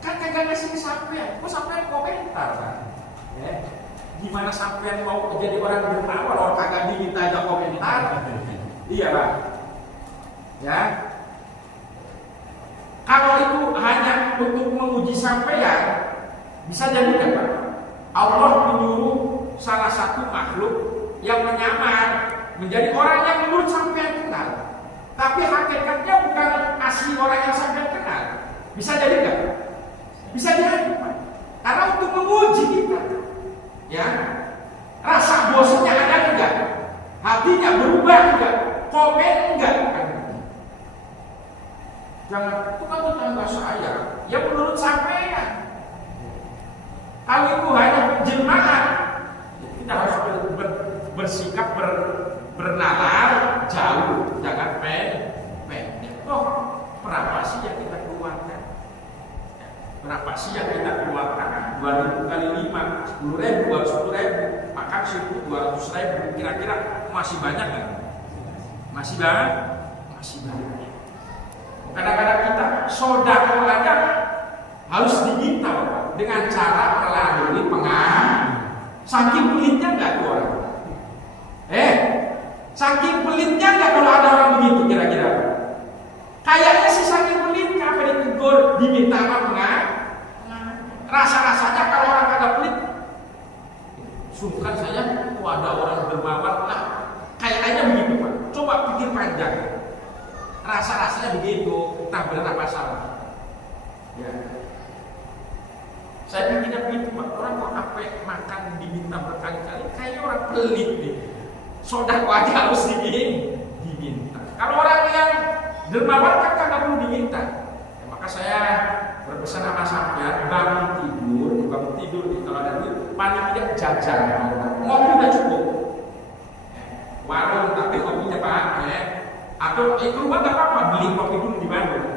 Kan kagak ngasih sampean, kok sampean komentar kan? Ya. Gimana sampean mau jadi orang dermawan, orang kagak diminta aja komentar? Iya Pak. Ya. Kalau itu hanya untuk menguji sampean, bisa jadi kan Pak? Allah menyuruh salah satu makhluk yang menyamar menjadi orang yang menurut sampean kenal, tapi hakikatnya bukan asli orang yang sampean kenal. Bisa jadi nggak? Bisa jadi Pak. Karena untuk menguji kita, ya, rasa bosannya ada enggak? Hatinya berubah enggak? Komen enggak? Jangan, itu kan tetangga saya, ya menurut sampean. Kalau itu hanya jelmaan, kita harus bersikap bernalar jauh, jangan pendek. Oh, berapa sih yang kita keluarkan? Berapa sih yang kita keluarkan? 2.000 kali 5, 10.000, 10.000, makan 1.200.000, kira-kira masih banyak nggak? Masih banyak? Masih banyak. Kadang-kadang kita sodako aja harus diminta dengan cara melalui saking pelitnya nggak tuh orang? Saking pelitnya nggak kalau ada orang begitu kira-kira? Kayaknya sih saking pelitnya apa ditegur diminta apa rasa-rasanya kalau orang kagak pelit, sungkan saya kok ada orang dermawan lah. Kayaknya begitu Pak. Coba pikir panjang. Rasa-rasanya begitu, entah benar apa salah. Ya. Saya pikirnya begitu Pak. Orang kok apa makan diminta berkali-kali, kayaknya orang pelit nih. Sodako aja harus diminta. Kalau orang yang dermawan kan kagak perlu diminta. Ya, maka saya berpesan sama sampean, bangun tidur nih kalau ada duit, paling tidak jajan. Ngopi udah cukup. Warung tapi kopinya Pak, atau keluar nggak apa-apa, beli kopi dulu di Bandung.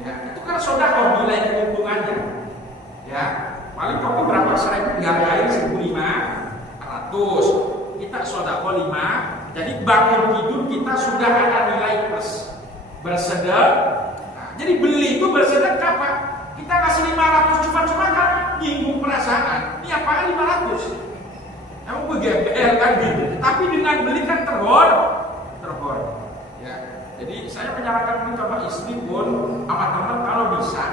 Ya, itu kan sodako nilai keuntungannya. Ya, paling kopi berapa? 1.000, hargain 1.500. Kita sodako 5. Jadi bangun tidur kita sudah ada nilai plus bersedekah. Nah, jadi beli itu bersedekah Pak. Kita kasih 500 cuma kan nyinggung perasaan. Ini apaan 500? Emang BGBL kan gitu. Tapi dengan beli kan terhor. Ya. Jadi saya menyarankan sama istri pun sama teman kalau bisa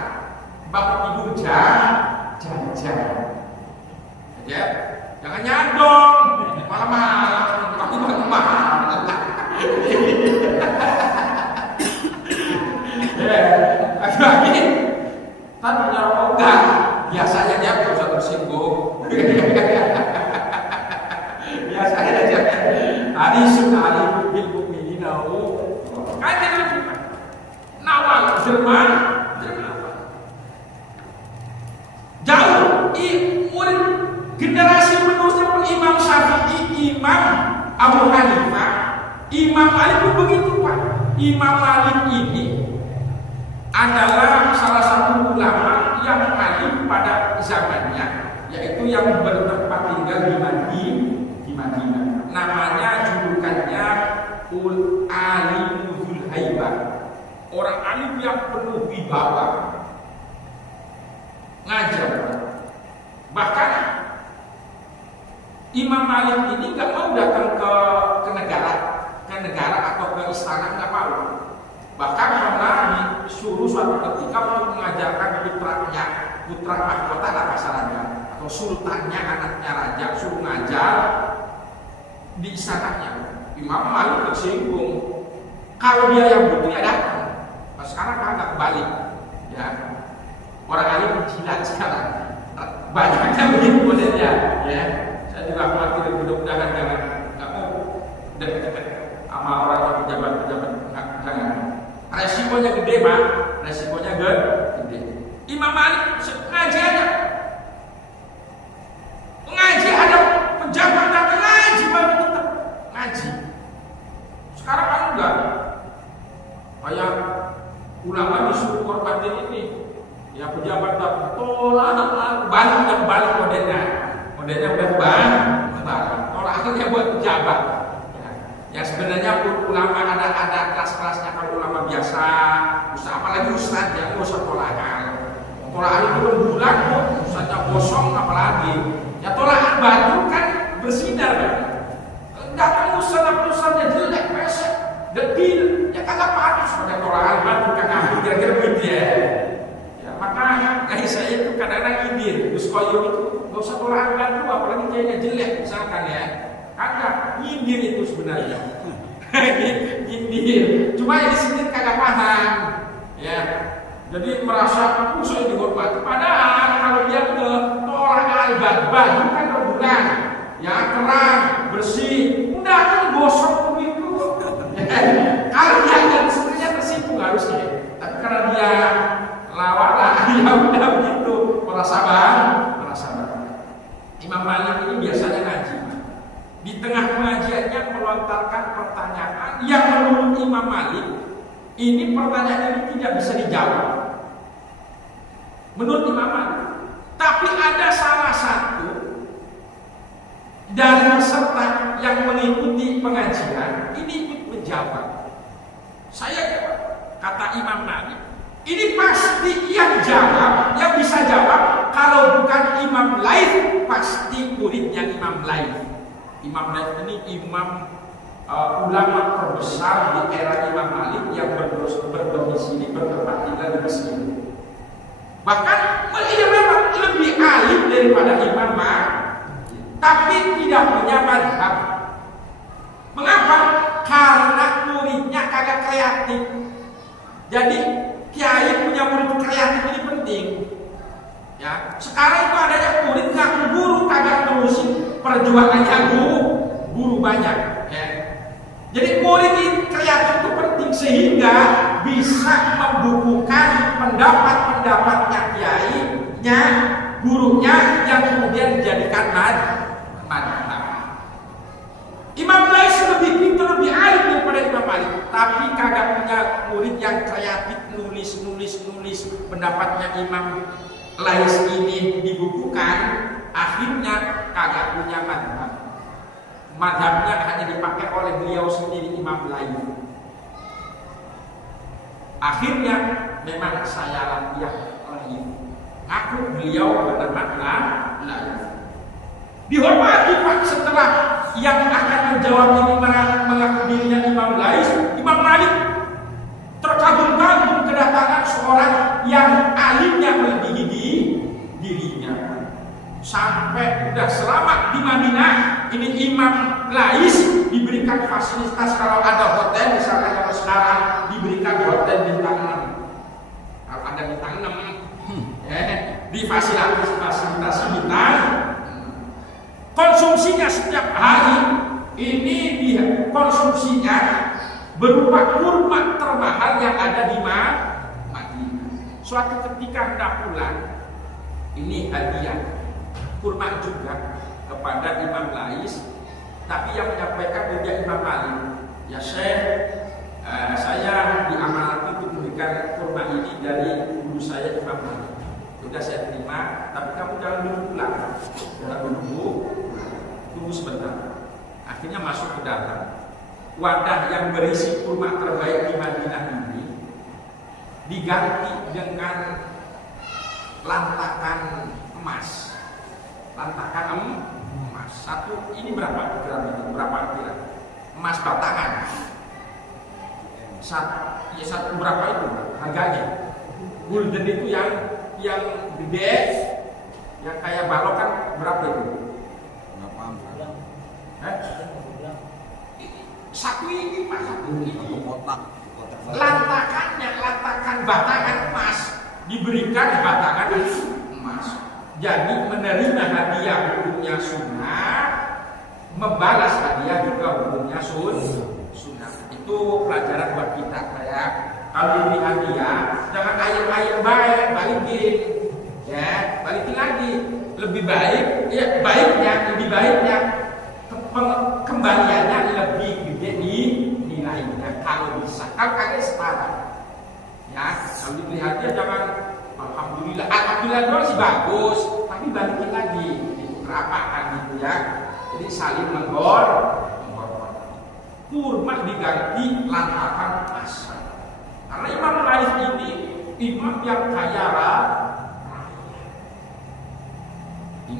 bangun tidur jajan. Ya. Jangan nyadong malam-malam tapi malam. Lagi kan punya rokok enggak? Biasanya dia nggak usah tersinggung. Biasanya aja. Hadisun alim bil mu'minina kan jadi nawal jerman jauh murid generasi penerusnya pun Imam Syafi'i, Imam Abu Hanifah, Imam Malik pun begitu Pak. Imam Malik ini adalah salah satu ulama yang alim pada zamannya, yaitu yang bertempat tinggal di Madinah. Namanya julukannya Alimul Haibah, orang alim yang penuh wibawa, ngajar. Bahkan Imam Malik ini nggak mau datang ke negara atau ke istana, nggak mau. Bahkan pernah disuruh suatu ketika untuk mengajarkan putra mahkota lah kasarannya, atau sultannya, anaknya raja, suruh ngajar di istananya. Imam Malik tersinggung. Kalau dia yang butuh ya datang. Nah, sekarang agak kebalik, ya. Orang alim jilat sekarang. Banyaknya begitu modelnya, ya. Saya juga khawatir mudah-mudahan jangan kamu dekat-dekat sama orang yang pejabat-pejabat, jangan. Resikonya gede Pak, resikonya gede. Imam Malik ngaji aja, ada pejabat datang ngaji, baru tetap ngaji. Sekarang kan enggak, kayak ulama disuruh korbatin ini, ya pejabat datang tolak, balik modelnya udah balik, tolak akhirnya buat pejabat. Ya sebenarnya ulama ada kelas-kelasnya. Kalau ulama biasa, apalagi ustaz ya nggak usah tolakan. Tolakan itu rembulan kok, saja gosong apalagi. Ya tolakan baju kan bersinar kan. Datang usaha-usahanya jelek, pesek, debil, ya kagak pantas pakai tolakan baju kagak kira-kira begitu ya. Ya maka kayak saya itu kadang-kadang nyindir, Gus Koyum itu nggak usah tolakan baju, apalagi kayaknya jelek misalkan ya. Kagak nyindir itu sebenarnya. Nyindir. Cuma yang disindir kagak paham. Ya. Jadi merasa saya dihormati. Padahal kalau dia ke tolakan baju kan rebutan, ya kerang, bersih, udah kan gosok begitu. Kalau dia nggak sebenarnya tersinggung harusnya, tapi karena dia lawak lah, ya udah begitu. Merasa bangga. Imam Malik ini biasanya ngaji. Di tengah pengajiannya melontarkan pertanyaan yang menurut Imam Malik ini pertanyaan ini tidak bisa dijawab. Menurut Imam Malik. Tapi ada salah satu dari peserta yang mengikuti pengajian ini ikut menjawab. Saya jawab, kata Imam Malik, ini pasti yang jawab, yang bisa jawab kalau bukan Imam Laits pasti muridnya Imam Laits. Imam Laits ini imam ulama terbesar di era Imam Malik yang berdomisili bertempat tinggal di Mesir. Bahkan memang lebih alim daripada Imam Malik, tapi tidak punya mazhab. Mengapa? Karena muridnya kagak kreatif. Jadi kiai punya murid kreatif ini penting. Ya, sekarang itu adanya murid ngaku guru kagak terusin perjuangannya guru banyak. Ya. Jadi murid kreatif itu penting sehingga bisa membukukan pendapat-pendapatnya kiainya, gurunya yang kemudian dijadikan madhab. Imam Laits lebih pintar, lebih alim daripada Imam Malik, tapi kagak punya murid yang kreatif nulis pendapatnya Imam Laits ini dibukukan, akhirnya kagak punya madhab. Madhabnya hanya dipakai oleh beliau sendiri Imam Laits. Akhirnya memang saya latihan lagi. Aku beliau bernama Laits. Dihormati Pak setelah yang akan menjawab ini mengaku dirinya Imam Laits. Imam Malik terkagum-kagum kedatangan seorang yang alimnya melebihi dirinya. Sampai udah selama di Madinah ini Imam Laits diberikan fasilitas kalau ada hotel, misalnya kalau sekarang diberikan hotel bintang 6. Kalau ada bintang 6 difasilitasi bintang. Konsumsinya setiap hari ini konsumsinya berupa kurma termahal yang ada di Madinah. Suatu ketika hendak pulang, ini hadiah kurma juga kepada Imam Laits, tapi yang menyampaikan juga Imam Malik. Ya Syekh, saya diamanati untuk memberikan kurma ini dari guru saya Imam Malik. Sudah saya terima, tapi kamu jangan dulu pulang, jangan dulu, tunggu sebentar. Akhirnya masuk ke dalam wadah yang berisi kurma terbaik di Madinah ini diganti dengan lantakan emas. Lantakan emas satu ini berapa gram itu? Berapa gram? Emas batangan. Satu berapa itu harganya? Gulden itu yang gede, yang kayak balok kan berapa itu? Satu ini Pak, satu ini. Lantakan batangan emas diberikan batangan emas. Jadi menerima hadiah hukumnya sunnah, membalas hadiah juga hukumnya sunnah. Itu pelajaran buat kita ya. Kalau diberi hadiah, jangan ayam balikin, ya balikin lagi. Lebih baik, ya lebih baiknya kembaliannya lebih gede di nilainya kalau bisa. Kalau kagak setara, ya kalau diberi hadiah jangan alhamdulillah doang sih bagus, tapi balikin lagi, dirapakan gitu ya. Jadi saling menggor. Kurma diganti lantakan emas. Karena Imam Laits ini imam yang kaya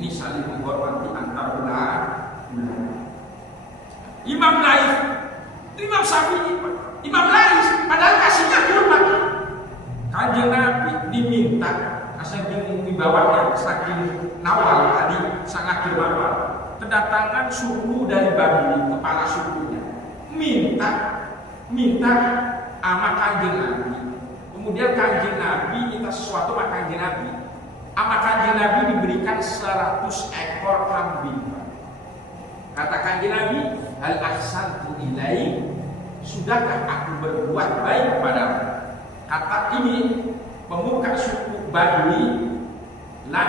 Ini saling menghormati antar ulama. Imam Laif, Imam Syafi'i, Imam Laif, padahal kasihnya kurma. Kanjeng Nabi diminta, saking dibawanya, saking nawal tadi sangat bermanfaat. Kedatangan suku dari Babili, kepala sukunya, minta sama Kanjeng Nabi. Kemudian Kanjeng Nabi minta sesuatu sama Kanjeng Nabi. Sama Kanjeng Nabi diberikan 100 ekor kambing. Kata Kanjeng Nabi, hal ahsantu ilaik, sudahkah aku berbuat baik kepadamu? Kata ini pemuka suku Badui, la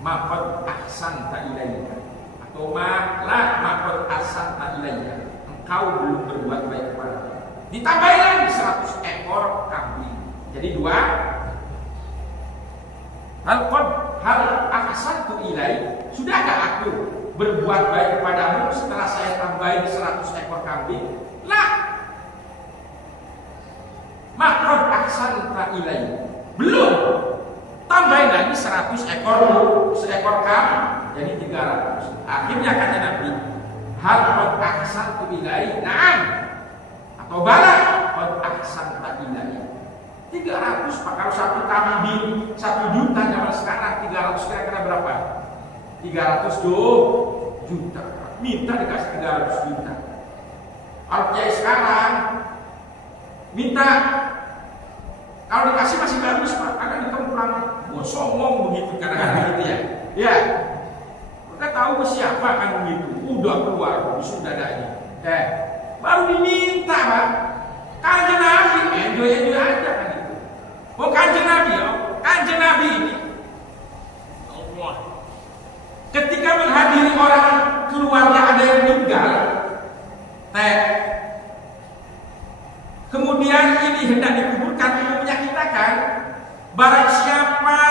maqad ahsanta ilaika, atau la maqad ahsanta ilaika, engkau belum berbuat baik kepadamu. Ditambahin lagi 100 ekor kambing. Jadi 2. Hal ahsantu ilaik, sudahkah aku berbuat baik kepadamu setelah saya tambahin 100 ekor kambing? Lah, maqad ahsanta ilaik, belum. Tambahin lagi 100 ekor kambing, jadi 300. Akhirnya kata Nabi, hal qad ahsantu ilaik, na'am, atau bala qad ahsanta ilaik. 300 Pak, kalau satu kambing 1 juta zaman sekarang, 300 kira-kira berapa? 300 juta. Minta dikasih 300 juta. Kalau kiai sekarang minta, kalau dikasih masih bagus Pak, akan dikemplang, sombong begitu kadang-kadang gitu ya. Ya, kita tahu siapa kan begitu, udah keluar sudah dadanya. Baru diminta Pak. Kanjeng Nabi enjoy aja kan itu. Oh Kanjeng Nabi, Kanjeng Nabi ini Allah, ketika menghadiri orang keluarga ada yang meninggal, kemudian ini hendak dikuburkan, umumnya kita kan, barang siapa,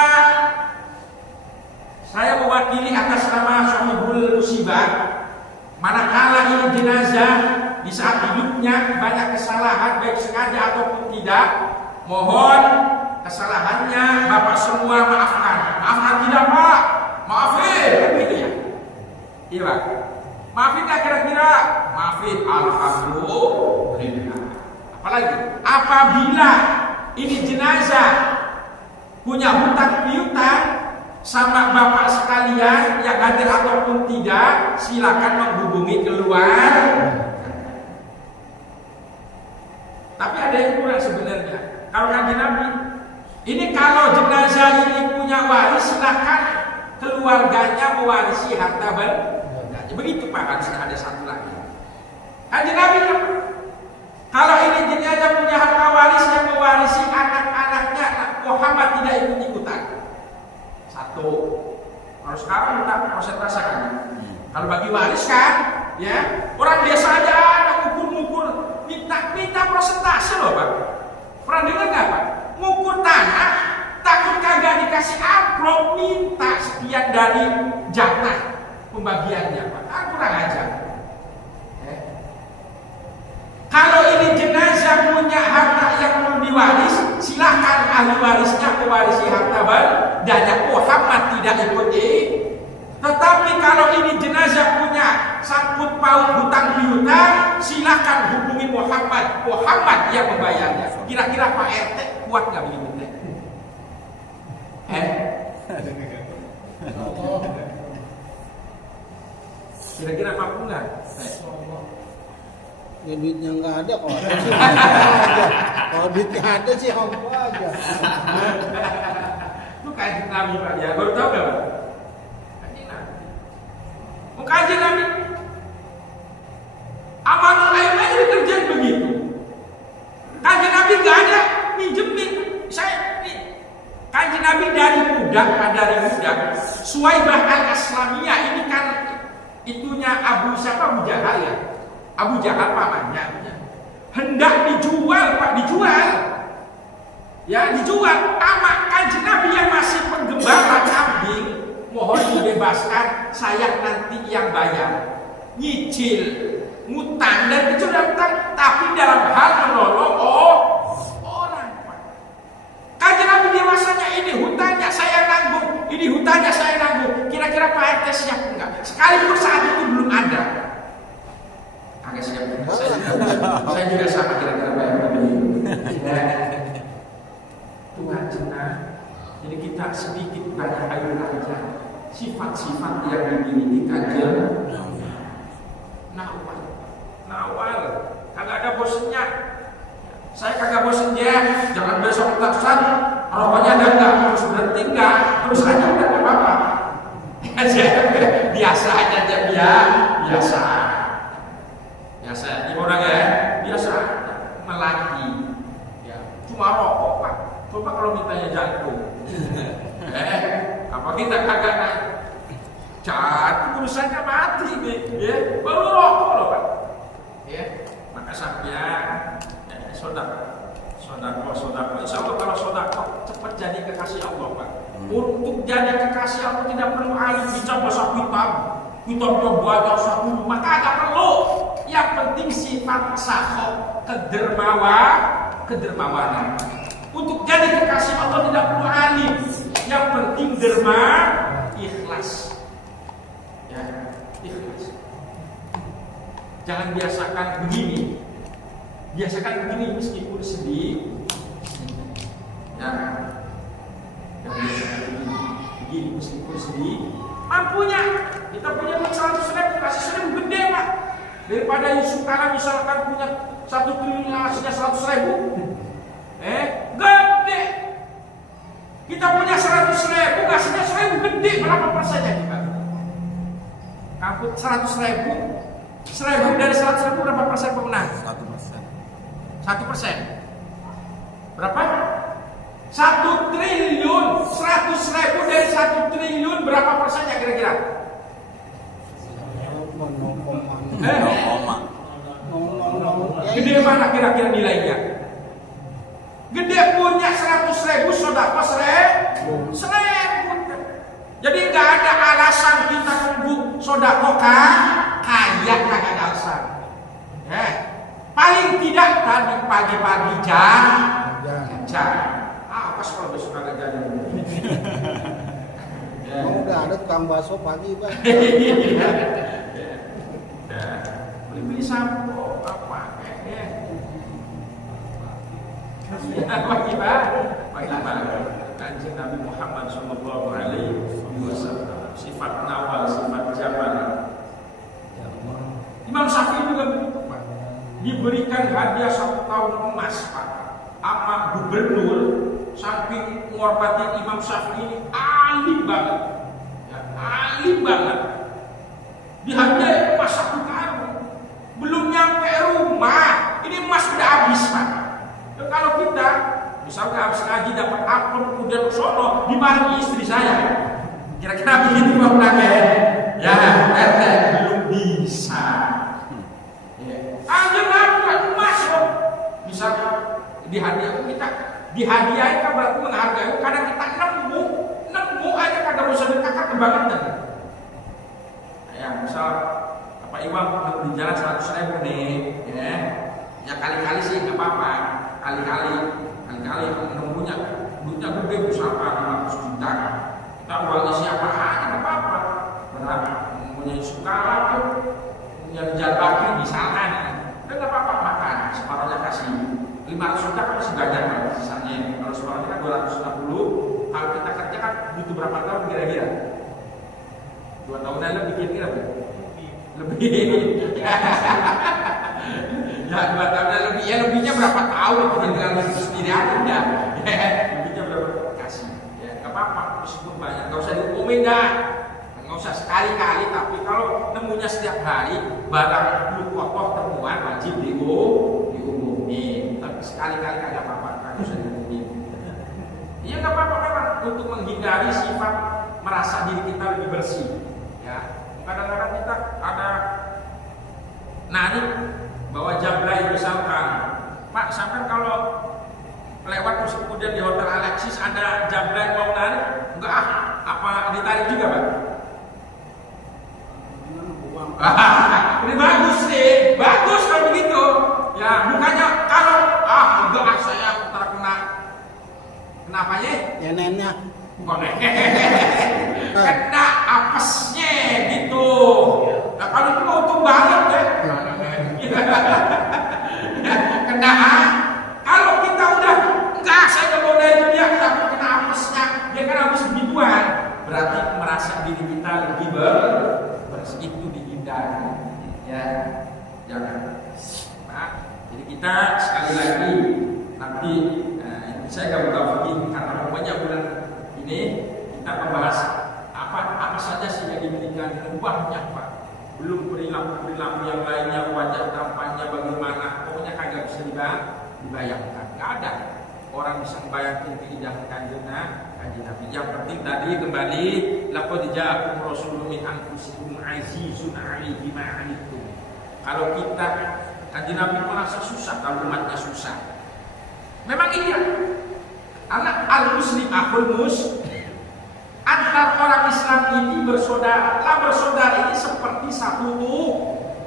saya mewakili atas nama Sohibul Musibah, manakala ini jenazah di saat hidupnya banyak kesalahan baik sengaja ataupun tidak, mohon kesalahannya Bapak semua maafkan tidak Pak, maafin gitu ya. Iya Pak, maafin tak kira-kira? Maafin, alhamdulillah. Apalagi apabila ini jenazah punya hutang piutang sama Bapak sekalian yang hadir ataupun tidak, silakan menghubungi keluar. Tapi ada yang kurang sebenarnya. Kalau Kanjeng Nabi, ini kalau jenazah ini punya waris, silakan keluarganya mewarisi harta bendanya. Begitu Pak, harus ada satu lagi. Kanjeng Nabi, kalau ini jenazah punya harta waris, yang mewarisi anak-anaknya, Muhammad tidak ikut-ikutan. Satu. Kalau sekarang minta persentase kan. Kalau bagi waris kan, ya orang biasa aja ngukur minta persentase loh Pak. Pernah dengar nggak Pak? Ngukur tanah, takut kagak dikasih amplop, minta sekian dari jatah pembagiannya Pak. Kurang ajar. Kalau ini jenazah punya harta yang belum diwaris, silakan ahli warisnya mewarisi harta bendanya. Muhammad tidak ikut. Tetapi kalau ini jenazah punya sangkut paut hutang piutang, silakan hubungi Muhammad. Muhammad yang membayarnya. Kira-kira Pak RT kuat nggak begitu? Kira-kira mampu nggak? Ya duitnya nggak ada kok. Kalau duitnya ada sih mampu aja. Itu Kanjeng Nabi Pak ya, baru tahu nggak Pak? Kanjeng Nabi, amanul lain aja dikerjain begitu. Kanjeng Nabi nggak ada minjemin. Kanjeng Nabi dari muda, Suwaibah al-Aslamiyah ini kan itunya Abu Jahal ya. Abu Jahal pamannya. Hendak dijual Pak, dijual. Ya dijual. Ama Kanjeng Nabi yang masih penggembala kambing, mohon dibebaskan, saya nanti yang bayar. Nyicil, ngutang dan utang, tapi dalam hal menolong orang. Kanjeng Nabi dia masanya ini hutangnya saya nanggung, ini hutangnya saya nanggung. Kira-kira Pak RT siap enggak? Sekalipun saat itu belum ada. Agak siap. Saya juga sama kira-kira Pak RT begini. Tuhan jenah. Jadi kita sedikit banyak ayo aja sifat-sifat yang dimiliki kanjeng Nawal. Kagak ada bosennya. Saya kagak bosen dia. Jangan besok tersan. Rokoknya ada enggak? Terus berhenti enggak? Terus aja udah enggak apa-apa. Biasa aja dia. Biasa. Ini orang ya. Biasa. Melati. Ya. Cuma rokok Pak. Coba kalau mintanya jantung. Apa kita kagak naik? Jantung urusannya mati nih. Ya. Baru rokok loh Pak. Ya. Maka sampean sodako. Insya Allah kalau sodako cepat jadi kekasih Allah Pak. Untuk jadi kekasih Allah tidak perlu alim bicara bahasa hitam banyak satu maka agak perlu. Yang penting sifat sakho kedermawanan. Untuk jadi kekasih Allah tidak perlu alim. Yang penting derma ikhlas. Ya, ikhlas. Jangan biasakan begini. Biasakan begini meskipun sedih. Ya. Jangan biasakan begini meskipun sedih. Mampunya. Kita punya 100.000 kasih 1.000 gede Pak. Daripada Yusuf Kala misalkan punya 1 triliun aslinya 100.000. Gede. Kita punya 100.000 kasihnya 1.000 gede. Berapa persennya kita? Kamput 100.000. 1.000 dari 100.000 berapa persen pemenang? 1%. Berapa? 1 triliun. 100.000 dari 1 triliun berapa persennya kira-kira? 0,0. Gede mana kira-kira nilainya? Gede punya 100.000 sedekah 1.000. Jadi nggak ada alasan kita nunggu sedekah kaya, kagak ada alasan. Paling tidak tadi pagi-pagi jajan. Pas kalau besok kagak jadi. Udah ada tukang bakso pagi Pak. Beli sampo apa Bagaimana Kanjeng Nabi Muhammad sallallahu alaihi wasallam sifat Nawal, sifat Jabal. Imam Syafi'i juga begitu Pak. Diberikan hadiah 1 tahun emas Pak sama gubernur, saking menghormati Imam Syafi'i alim banget. Ya, alim banget. Dihadiahin emas 1 karung. Belum nyampe rumah, ini emas udah habis Pak. Dan kalau kita misalnya habis ngaji dapat apel kemudian sono dimarahi istri saya, kira-kira begitu Pak Unake? Ya, RT belum bisa. Anjir kan emas loh. Misalnya dihadiahin kan berarti menghargai karena kita nemu aja kagak usah dikakak kebangetan. Ya, misal Pak Imam di jalan 100.000 nih, ya kali-kali sih nggak apa-apa, kali-kali nemunya duitnya gede misalkan 500 juta, kita uangnya siapa aja nggak apa-apa, berapa punya Sukala tuh, punya Jalbaki misalkan, kan nggak apa-apa makan, separuhnya kasih 500 juta kan masih banyak kan sisanya, kalau separuhnya kan 260, kalau kita kerja kan butuh berapa tahun kira-kira? 2 tahunan lebih kira-kira lebih ya 2 tahunan lebih ya lebihnya berapa tahun tinggal sendiri aja udah lebihnya berapa kasih ya nggak apa-apa meskipun banyak nggak usah diumumin dah nggak usah sekali-kali tapi kalau nemunya setiap hari barang belum kokoh temuan wajib diumumin tapi sekali-kali nggak apa-apa nggak usah diumumin iya nggak apa-apa memang untuk menghindari sifat merasa diri kita lebih bersih ya. Kadang-kadang kita ada narik bawa jablay misalkan Pak sampai kalau lewat terus kemudian di Hotel Alexis ada jablay mau narik enggak apa ditarik juga Pak? Ini bagus sih bagus kalau begitu ya bukannya kalau enggak saya kenapanya? Ya neneknya Kena apa apesnya gitu. Nah kalau itu mau untung banget deh. Kena. Kalau kita udah enggak, saya nggak mau dari dia, tapi kena apesnya, dia kan habis begituan. Berarti merasa diri kita lebih itu dihindari. Ya, jangan. Nah, jadi kita sekali lagi nanti saya nggak buka fikih karena pokoknya bulan ini kita membahas apa saja sih yang dimiliki ubahnya Pak. Belum perilaku yang lainnya, wajah tampaknya bagaimana, pokoknya kagak bisa dibayangkan. Nggak ada orang bisa membayangkan keindahan kanjeng Nabi. Yang penting tadi kembali laqad ja'akum rasulun min anfusikum azizun 'alaihi ma 'anittum. Kalau kita kanjeng Nabi merasa susah kalau umatnya susah. Memang iya. Anak al-muslim akhul antar orang Islam ini bersaudara. Bersaudara ini seperti satu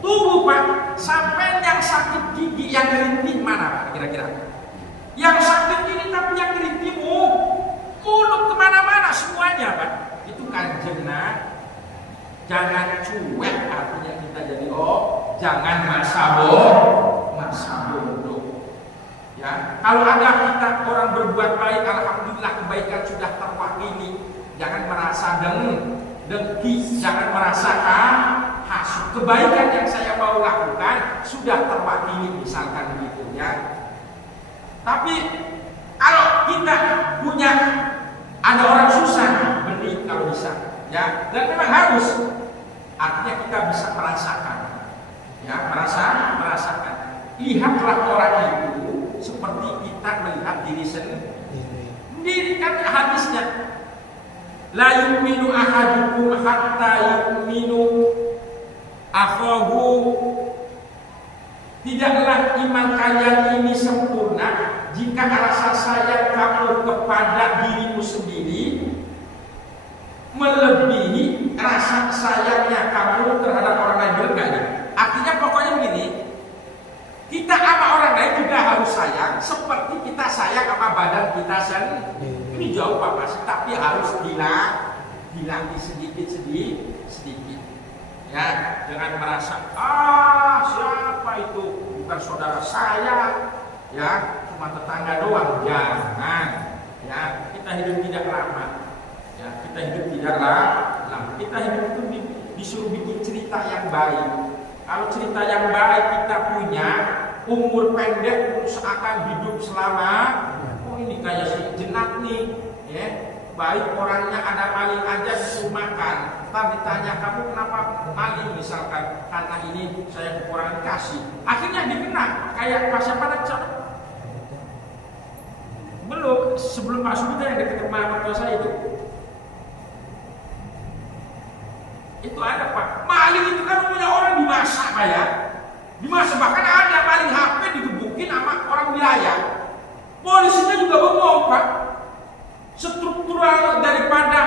tubuh Pak. Sampai yang sakit gigi, yang gerinting mana Pak kira-kira? Yang sakit ini tapi yang gerinting mulut kemana-mana semuanya Pak. Itu kanjeng Nabi. Jangan cuek, artinya kita jadi jangan masa bodoh. Ya, kalau ada kita orang berbuat baik, alhamdulillah kebaikan sudah terwakili. Jangan merasa dengki, jangan merasa hasut. Kebaikan yang saya mau lakukan sudah terwakili, misalkan begitu ya. Tapi kalau kita punya ada orang susah, beri kalau bisa, ya. Dan memang harus, artinya kita bisa merasakan, ya, merasakan. Lihatlah orang itu seperti kita melihat diri sendiri. Kan hadisnya, la yu'minu ahadukum hatta yu'minu akhahu. Tidaklah iman kalian ini sempurna jika rasa sayang kamu kepada dirimu sendiri melebihi rasa sayangnya kamu terhadap orang lain. Benar nggak? Artinya pokoknya begini, kita sama orang lain juga harus sayang seperti kita sayang sama badan kita sendiri. Ini jauh Pak Mas, tapi harus dilatih sedikit. Ya, jangan merasa siapa itu bukan saudara saya, ya cuma tetangga doang. Jangan, ya kita hidup tidak lama, ya kita hidup tidak lama. Kita hidup itu disuruh bikin cerita yang baik. Kalau cerita yang baik kita punya, umur pendek seakan hidup selama. Ini kayak si jenak nih, ya baik orangnya, ada maling aja disuruh makan. Ntar ditanya kamu kenapa maling misalkan, karena ini saya kekurangan kasih. Akhirnya dikena kayak Pak siapa nak belum sebelum Pak Sudita yang dekat rumah mertua saya itu ada Pak. Maling itu kan punya orang dimasak Pak ya. Dimasak, bahkan ada maling HP digebukin sama orang wilayah. Polisinya juga bengong Pak. Struktural daripada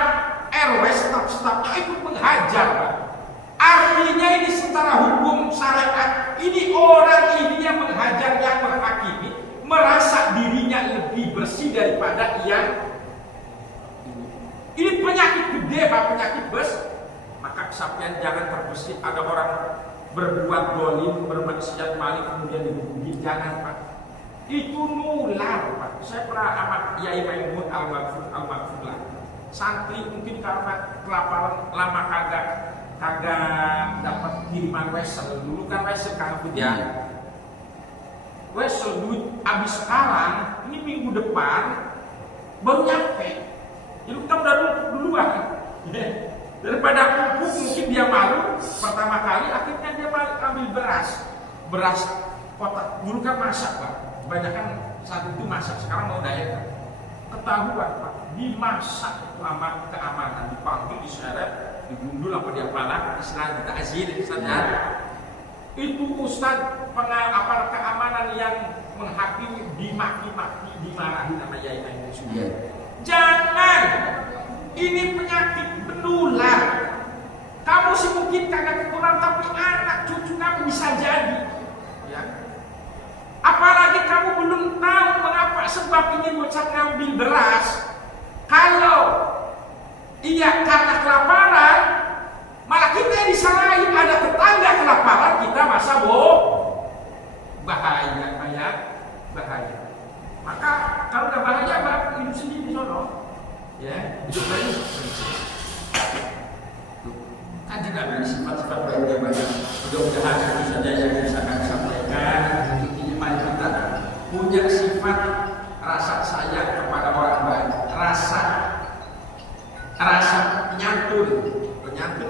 RW staf-stafnya ikut menghajar Pak. Artinya ini secara hukum syariat, ini orang ini yang menghajar, yang menghakimi, merasa dirinya lebih bersih daripada yang ini penyakit gede Pak, penyakit besar. Maka kesapian jangan terbesit ada orang berbuat dolim, bermaksiat maling kemudian dibunuh. Jangan Pak. Itu nular Pak. Saya pernah sama Yai Maimun Al-Maghfurlah. Santri mungkin karena kelaparan lama kagak dapat kiriman wesel. Dulu kan wesel kan ya. Wesel duit habis sekarang, ini minggu depan baru nyampe. Jadi kita udah duluan. Daripada kumpul mungkin dia malu pertama kali, akhirnya dia ambil beras kotak. Dulu kan masak Pak. Kebanyakan saat itu masak, sekarang mau diet. Ketahuan Pak, dimasak lama keamanan, dipanggil, diseret, digundul apa dia pala, istilah kita azil, itu Ustaz keamanan yang menghakimi, dimaki-maki, dimarahi nama Yai Maimun Sudia. Jangan, ini penyakit menular. Kamu sih mungkin kagak kekurangan, tapi anak cucu kamu bisa jadi. Ya. Apalagi kamu belum tahu mengapa sebab ini bocah ngambil beras. Kalau iya karena kelaparan, disalahin, ada tetangga kelaparan, kita masa bahaya. Maka kalau nggak bahaya, hidup sendiri di sono, ya, hidup lain. Kan tidak ada sifat-sifat baik yang banyak. Mudah-mudahan itu saja yang bisa kami sampaikan. Intinya mari kita punya sifat rasa sayang kepada orang baik, rasa penyantun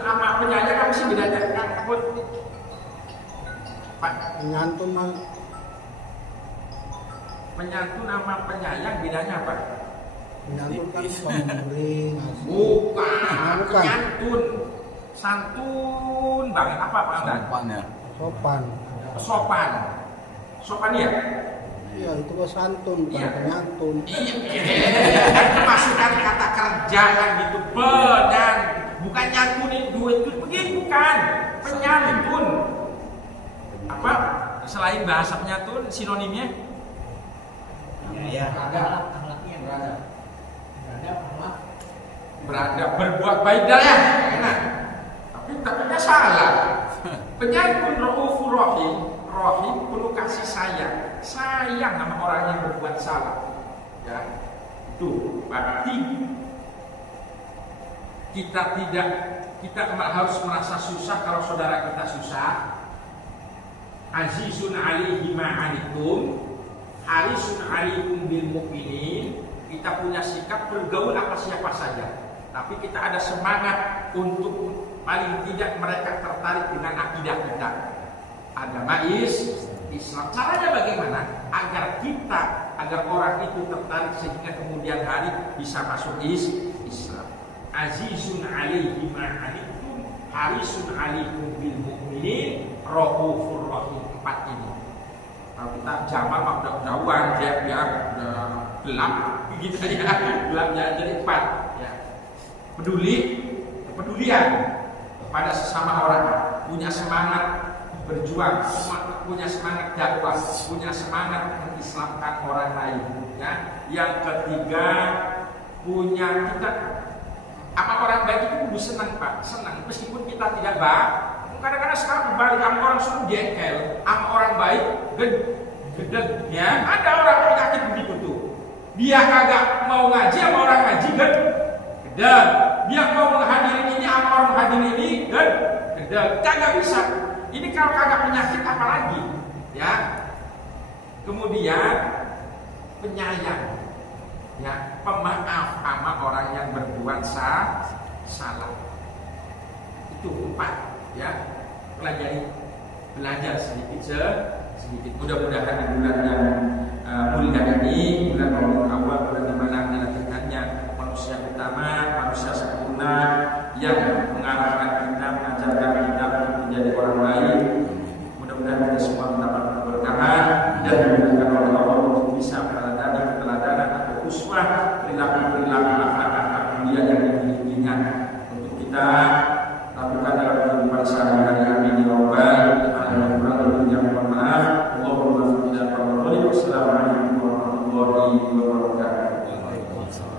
sama penyayang apa sih bedanya? Penyantun sama penyayang bedanya apa? Penyantun kan pemberi ngasih. Bukan. Penyantun, santun banget apa Anda? Sopan ya? Iya, itu kok santun, bukan penyantun. Iya, masukkan kata kerja yang gitu, bukan nyantunin duit itu begini, bukan penyantun. Apa selain bahasa penyantun sinonimnya? Ya, Beradab, berbuat baik dah ya, enak. Tapi salah. Penyantun Raufur Rahim penuh kasih sayang sama orang yang berbuat salah. Ya, itu berarti kita harus merasa susah kalau saudara kita susah. Azizun alaihi ma'anitum, harisun alaikum bil mu'minin. Kita punya sikap bergaul apa siapa saja, tapi kita ada semangat untuk paling tidak mereka tertarik dengan akidah kita, agama Islam. Caranya bagaimana? Agar orang itu tertarik sehingga kemudian hari bisa masuk Islam. Azizun alaihi ma'anitum, harisun alaikum bil mu'minin, raufur rahim. 4 ini. Kalau kita Jamal mah udah jauhan, dia udah gelap, gitu ya. Gelapnya jadi 4. Ya. Kepedulian pada sesama orang, punya semangat berjuang, punya semangat dakwah, punya semangat mengislamkan orang lain. Ya. Yang ketiga, punya kita apa orang baik itu kudu senang Pak, senang meskipun kita tidak baik. Kadang-kadang sekarang berbalik, sama orang suruh jengkel, sama orang baik gedeg, ya. Ada orang penyakit begitu tuh. Dia kagak mau ngaji sama orang ngaji gedeg. Dia mau menghadirin ini sama orang menghadirin ini gedeg. Kagak bisa. Ini kalau kagak penyakit apalagi, ya. Kemudian penyayang, ya, pemaaf sama orang yang berbuat salah. Itu 4. Ya, belajar sedikit. Mudah-mudahan di bulan yang mulia ini, bulan Rabiul Awal, bulan di mana dilahirkannya manusia utama, manusia sempurna yang mengarahkan kita, mengajarkan kita untuk menjadi orang baik. Mudah-mudahan kita semua mendapat keberkahan dan dimudahkan oleh Allah untuk bisa meneladani keteladanan atau uswah perilaku akhlak mulia yang dimilikinya untuk kita lakukan dalam kehidupan sehari-hari. Amin ya rabbal alamin. Yang mohon maaf. Allahumma salli ala Muhammad. Wassalamualaikum warahmatullahi wabarakatuh.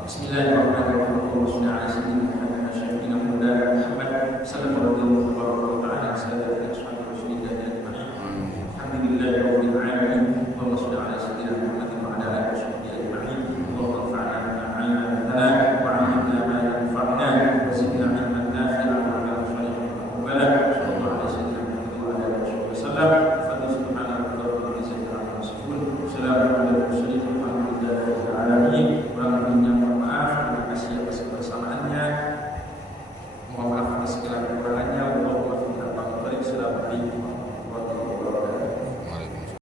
Bismillahirrahmanirrahim. Allahumma shalli ala sayyidina Muhammad sallallahu alaihi wasallam. Alhamdulillahirabbil alamin. Allahumma shalli ala sayyidina Muhammad wa ala alihi wasallam. Allahumma fa'alna ma 'allamtana wa 'allimna ma yanfa'una wa zidna 'ilman nafi'an. Salam.